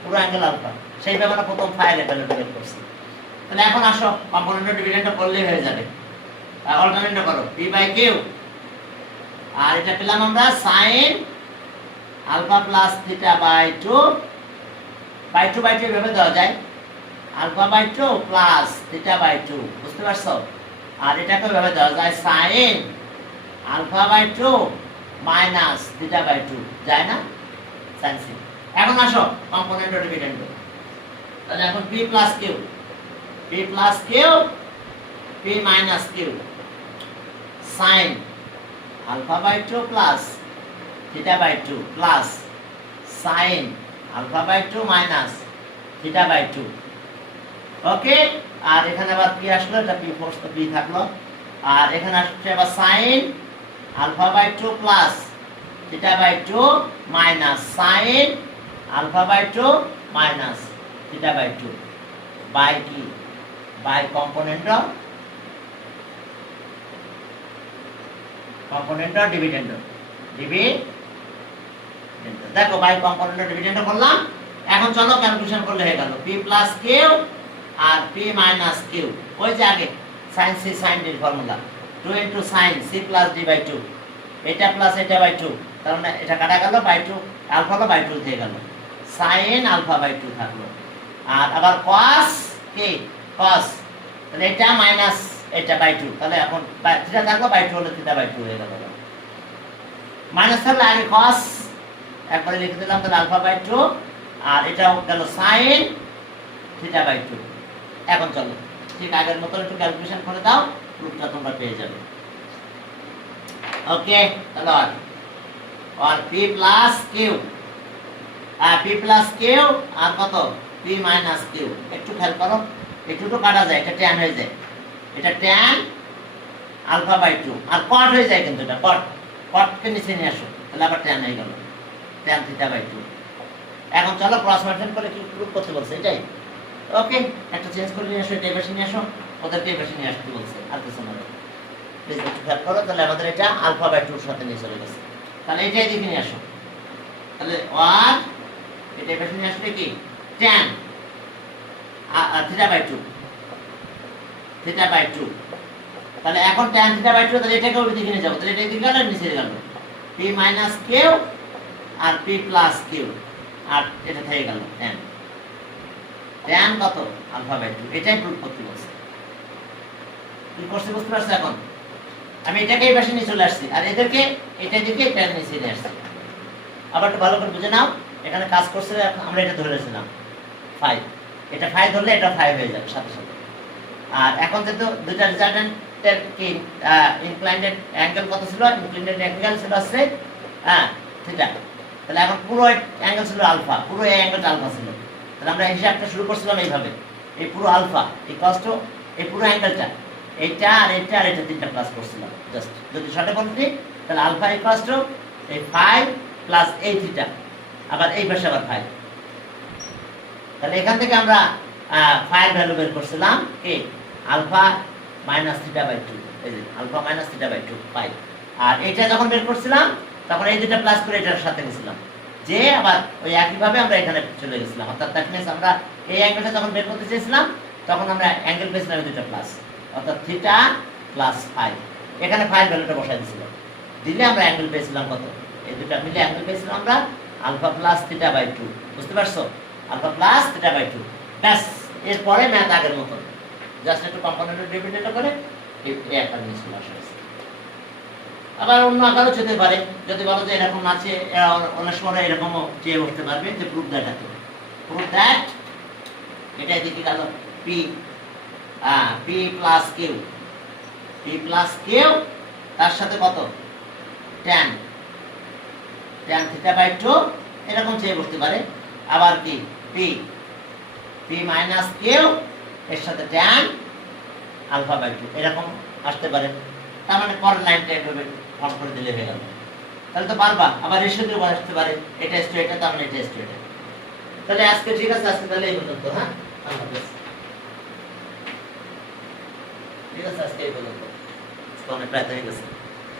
পুরো অ্যাঙ্গেল আলফা সেইভাবে আমরা প্রথম ফাইল ভ্যালু বের করছি। তাহলে এখন আসো কম্পোনেন্ট ডিভিডেন্ড করলেই হয়ে যাবে। অল্টারনেট করো p বাই q আর এটা পেলাম আমরা sin alpha plus theta by 2 এভাবে দেওয়া যায় alpha by 2 plus theta by 2 বুঝতে পারছো। আর এটাকে এভাবে দেওয়া যায় sin alpha by 2 minus theta by 2 যায় না sin c। এখন আসো কম্পোনেন্ট ডিভিডেন্ড তাহলে এখন p plus q p minus q sin alpha by 2 plus theta by 2 plus sin alpha by 2 minus theta by 2 ওকে। আর এখানে আবার p আসলো এটা p ফোর্স তো p থাকলো আর এখানে আসছে আবার sin alpha by 2 plus theta by 2 minus sin alpha by 2 minus theta by 2 by কি বাই কম্পোনেন্ট অফ ডিভিডেন্ড দেখো বাই কম্পোনেন্ট অফ ডিভিডেন্ড করলাম। এখন চলো ক্যালকুলেশন করলে হয়ে গেল পি প্লাস কিউ আর পি মাইনাস কিউ, ওই যে আগে sin c sin d এর formula 2 into sin c plus d by 2, এটা প্লাস এটা বাই 2, তার মানে এটা কাটা গেল বাই 2, আলফা বাই 2 দিয়ে গেল, sin আলফা বাই 2 থাকলো। আর আবার cos কি cos, তাহলে এটা মাইনাস এটা বাই 2, তাহলে এখন থিটা থাকলো বাই 2 হলো থিটা বাই 2 হয়ে গেল। মাইনাস থাকলে আগে cos একবারে লিখে দিলাম, তাহলে আলফা বাই 2 আর এটা গেল sin থিটা বাই 2। এখন চলো ঠিক আগের মতো একটু ক্যালকুলেশন করে দাও, রূপটা তোমরা পেয়ে যাবে। ওকে, তাহলে আর p প্লাস q আর p প্লাস q আর কত p মাইনাস q, একটু খেয়াল করো, একটু তো কাটা যায়, এটা tan হয়ে যায়, এটা tan আলফা বাই 2 আর cot হয়ে যায়, কিন্তু এটা cot কে নিচে নিয়ে আসো, তাহলে আবার tan হয়ে গেল tan থিটা বাই 2। এখন চলো ক্রস মাল্টিপ্লিকেশন করে কি প্রুফ করতে বলছে এটাই। ওকে, একটা চেঞ্জ করে নিয়ে আসো, এটা এবার নিয়ে আসো, ওদেরকে এবার নিয়ে আসতে বলছে, আর কিছু না। প্লিজ একটু খেয়াল করো, তাহলে আমাদের এটা আলফা বাই 2 এর সাথে নিয়ে চলে গেছে, তাহলে এটাই দিকে নিয়ে আসো, তাহলে আর এটা এবার নিয়ে আসলে কি tan থিটা বাই 2 তাহলে এখন tan থিটা বাই 2, তাহলে এটাকে ওই দিকে নিয়ে যাবো, তাহলে এটা দিকে গেল নিচে গেল p মাইনাস q আর p প্লাস q আর এটা থেকে গেল tan কত আলফা বাই 2, এটাই প্রুফ করতে বলছে। কি করতে বুঝতে পারছো? এখন আমি এটাকে এই পাশে নিয়ে চলে আসছি আর এদেরকে এটা দিকে tan নিচে নিয়ে আসছি। আবার একটু ভালো করে বুঝে নাও, এখানে কাজ করছে আমরা এটা ধরে রেখেছিলাম 5, এটা 5 ধরলে এটা 5 হয়ে যাবে সাথে সাথে। আর এখন যেহেতু দুইটা রেজাল্টেন্টের কি ইনক্লাইন্ডেড অ্যাঙ্গেল কত ছিল, ইনক্লাইন্ডেড অ্যাঙ্গেল ছিল আছে থিটা, তাহলে এখন পুরো অ্যাঙ্গেল ছিল আলফা, পুরো এই অ্যাঙ্গেলটা আলফা ছিল, তাহলে আমরা হিসাবটা শুরু করছিলাম এইভাবে, এই পুরো আলফা ইকুয়ালস টু এই পুরো অ্যাঙ্গেলটা, এইটা আর এইটা আর এটা তিনটা প্লাস করছিলাম জাস্ট, যদি শর্টে বলতে তাহলে আলফা ইকুয়ালস টু এই 5 প্লাস এই থিটা, আবার এই পাশে আবার 5, তাহলে এখান থেকে আমরা 5 ভ্যালু বের করছিলাম কি আলফা মাইনাস থিটা বাই 2, এই যে আলফা মাইনাস থিটা বাই 2 5, আর এটা যখন বের করছিলাম তখন এই দুটো প্লাস করে এটার সাথে গেছিলাম, যে আবার ওই একইভাবে আমরা এখানে চলে গেছিলাম, অর্থাৎ দ্যাট মিন্স আমরা এই অ্যাঙ্গেলটা যখন বের করতে চেয়েছিলাম তখন আমরা অ্যাঙ্গেল পেয়েছিলাম এই দুটো প্লাস, অর্থাৎ থিটা প্লাস 5, এখানে 5 ভ্যালুটা বসাই দিয়েছিলাম, দিলে আমরা অ্যাঙ্গেল পেয়েছিলাম কত, এই দুটো মিলে অ্যাঙ্গেল পেয়েছিলাম আমরা আলফা প্লাস থিটা বাই 2, বুঝতে পারছো? আলফা প্লাস থিটা বাই 2, ব্যাস। এরপরে ম্যাথ আগের মতো জাস্ট একটু কম্পোনেন্ট ডিভিডেন্ড করে এই একটা জিনিস চলে আসে। আবার অন্য আকারও যেতে পারে, যদি বলো যে এরকম আছে, অনেক সময় এরকমও চেয়ে বসতে পারবে যে প্রুফ দ্যাট এটা দিকে গেল p প্লাস কিউ তার সাথে কত tan থিটা বাই 2, এরকম চেয়ে বসতে পারে। আবার কি p মাইনাস কিউ এর সাথে tan আলফা বাই 2, এরকম আসতে পারে। তার মানে পরের লাইনটা এভাবে ফর্ম করে দিলে হয়ে গেল, তাহলে তো পারবা। আবার রেশিও দিয়ে আসতে পারে, এটা ইস টু এটা, তার মানে এটা ইস টু এটা। তাহলে আজকে ঠিক আছে, আজকে তাহলে এই পর্যন্ত। হ্যাঁ, ঠিক আছে, আজকে এই পর্যন্ত, অনেক প্রায় হয়ে গেছে।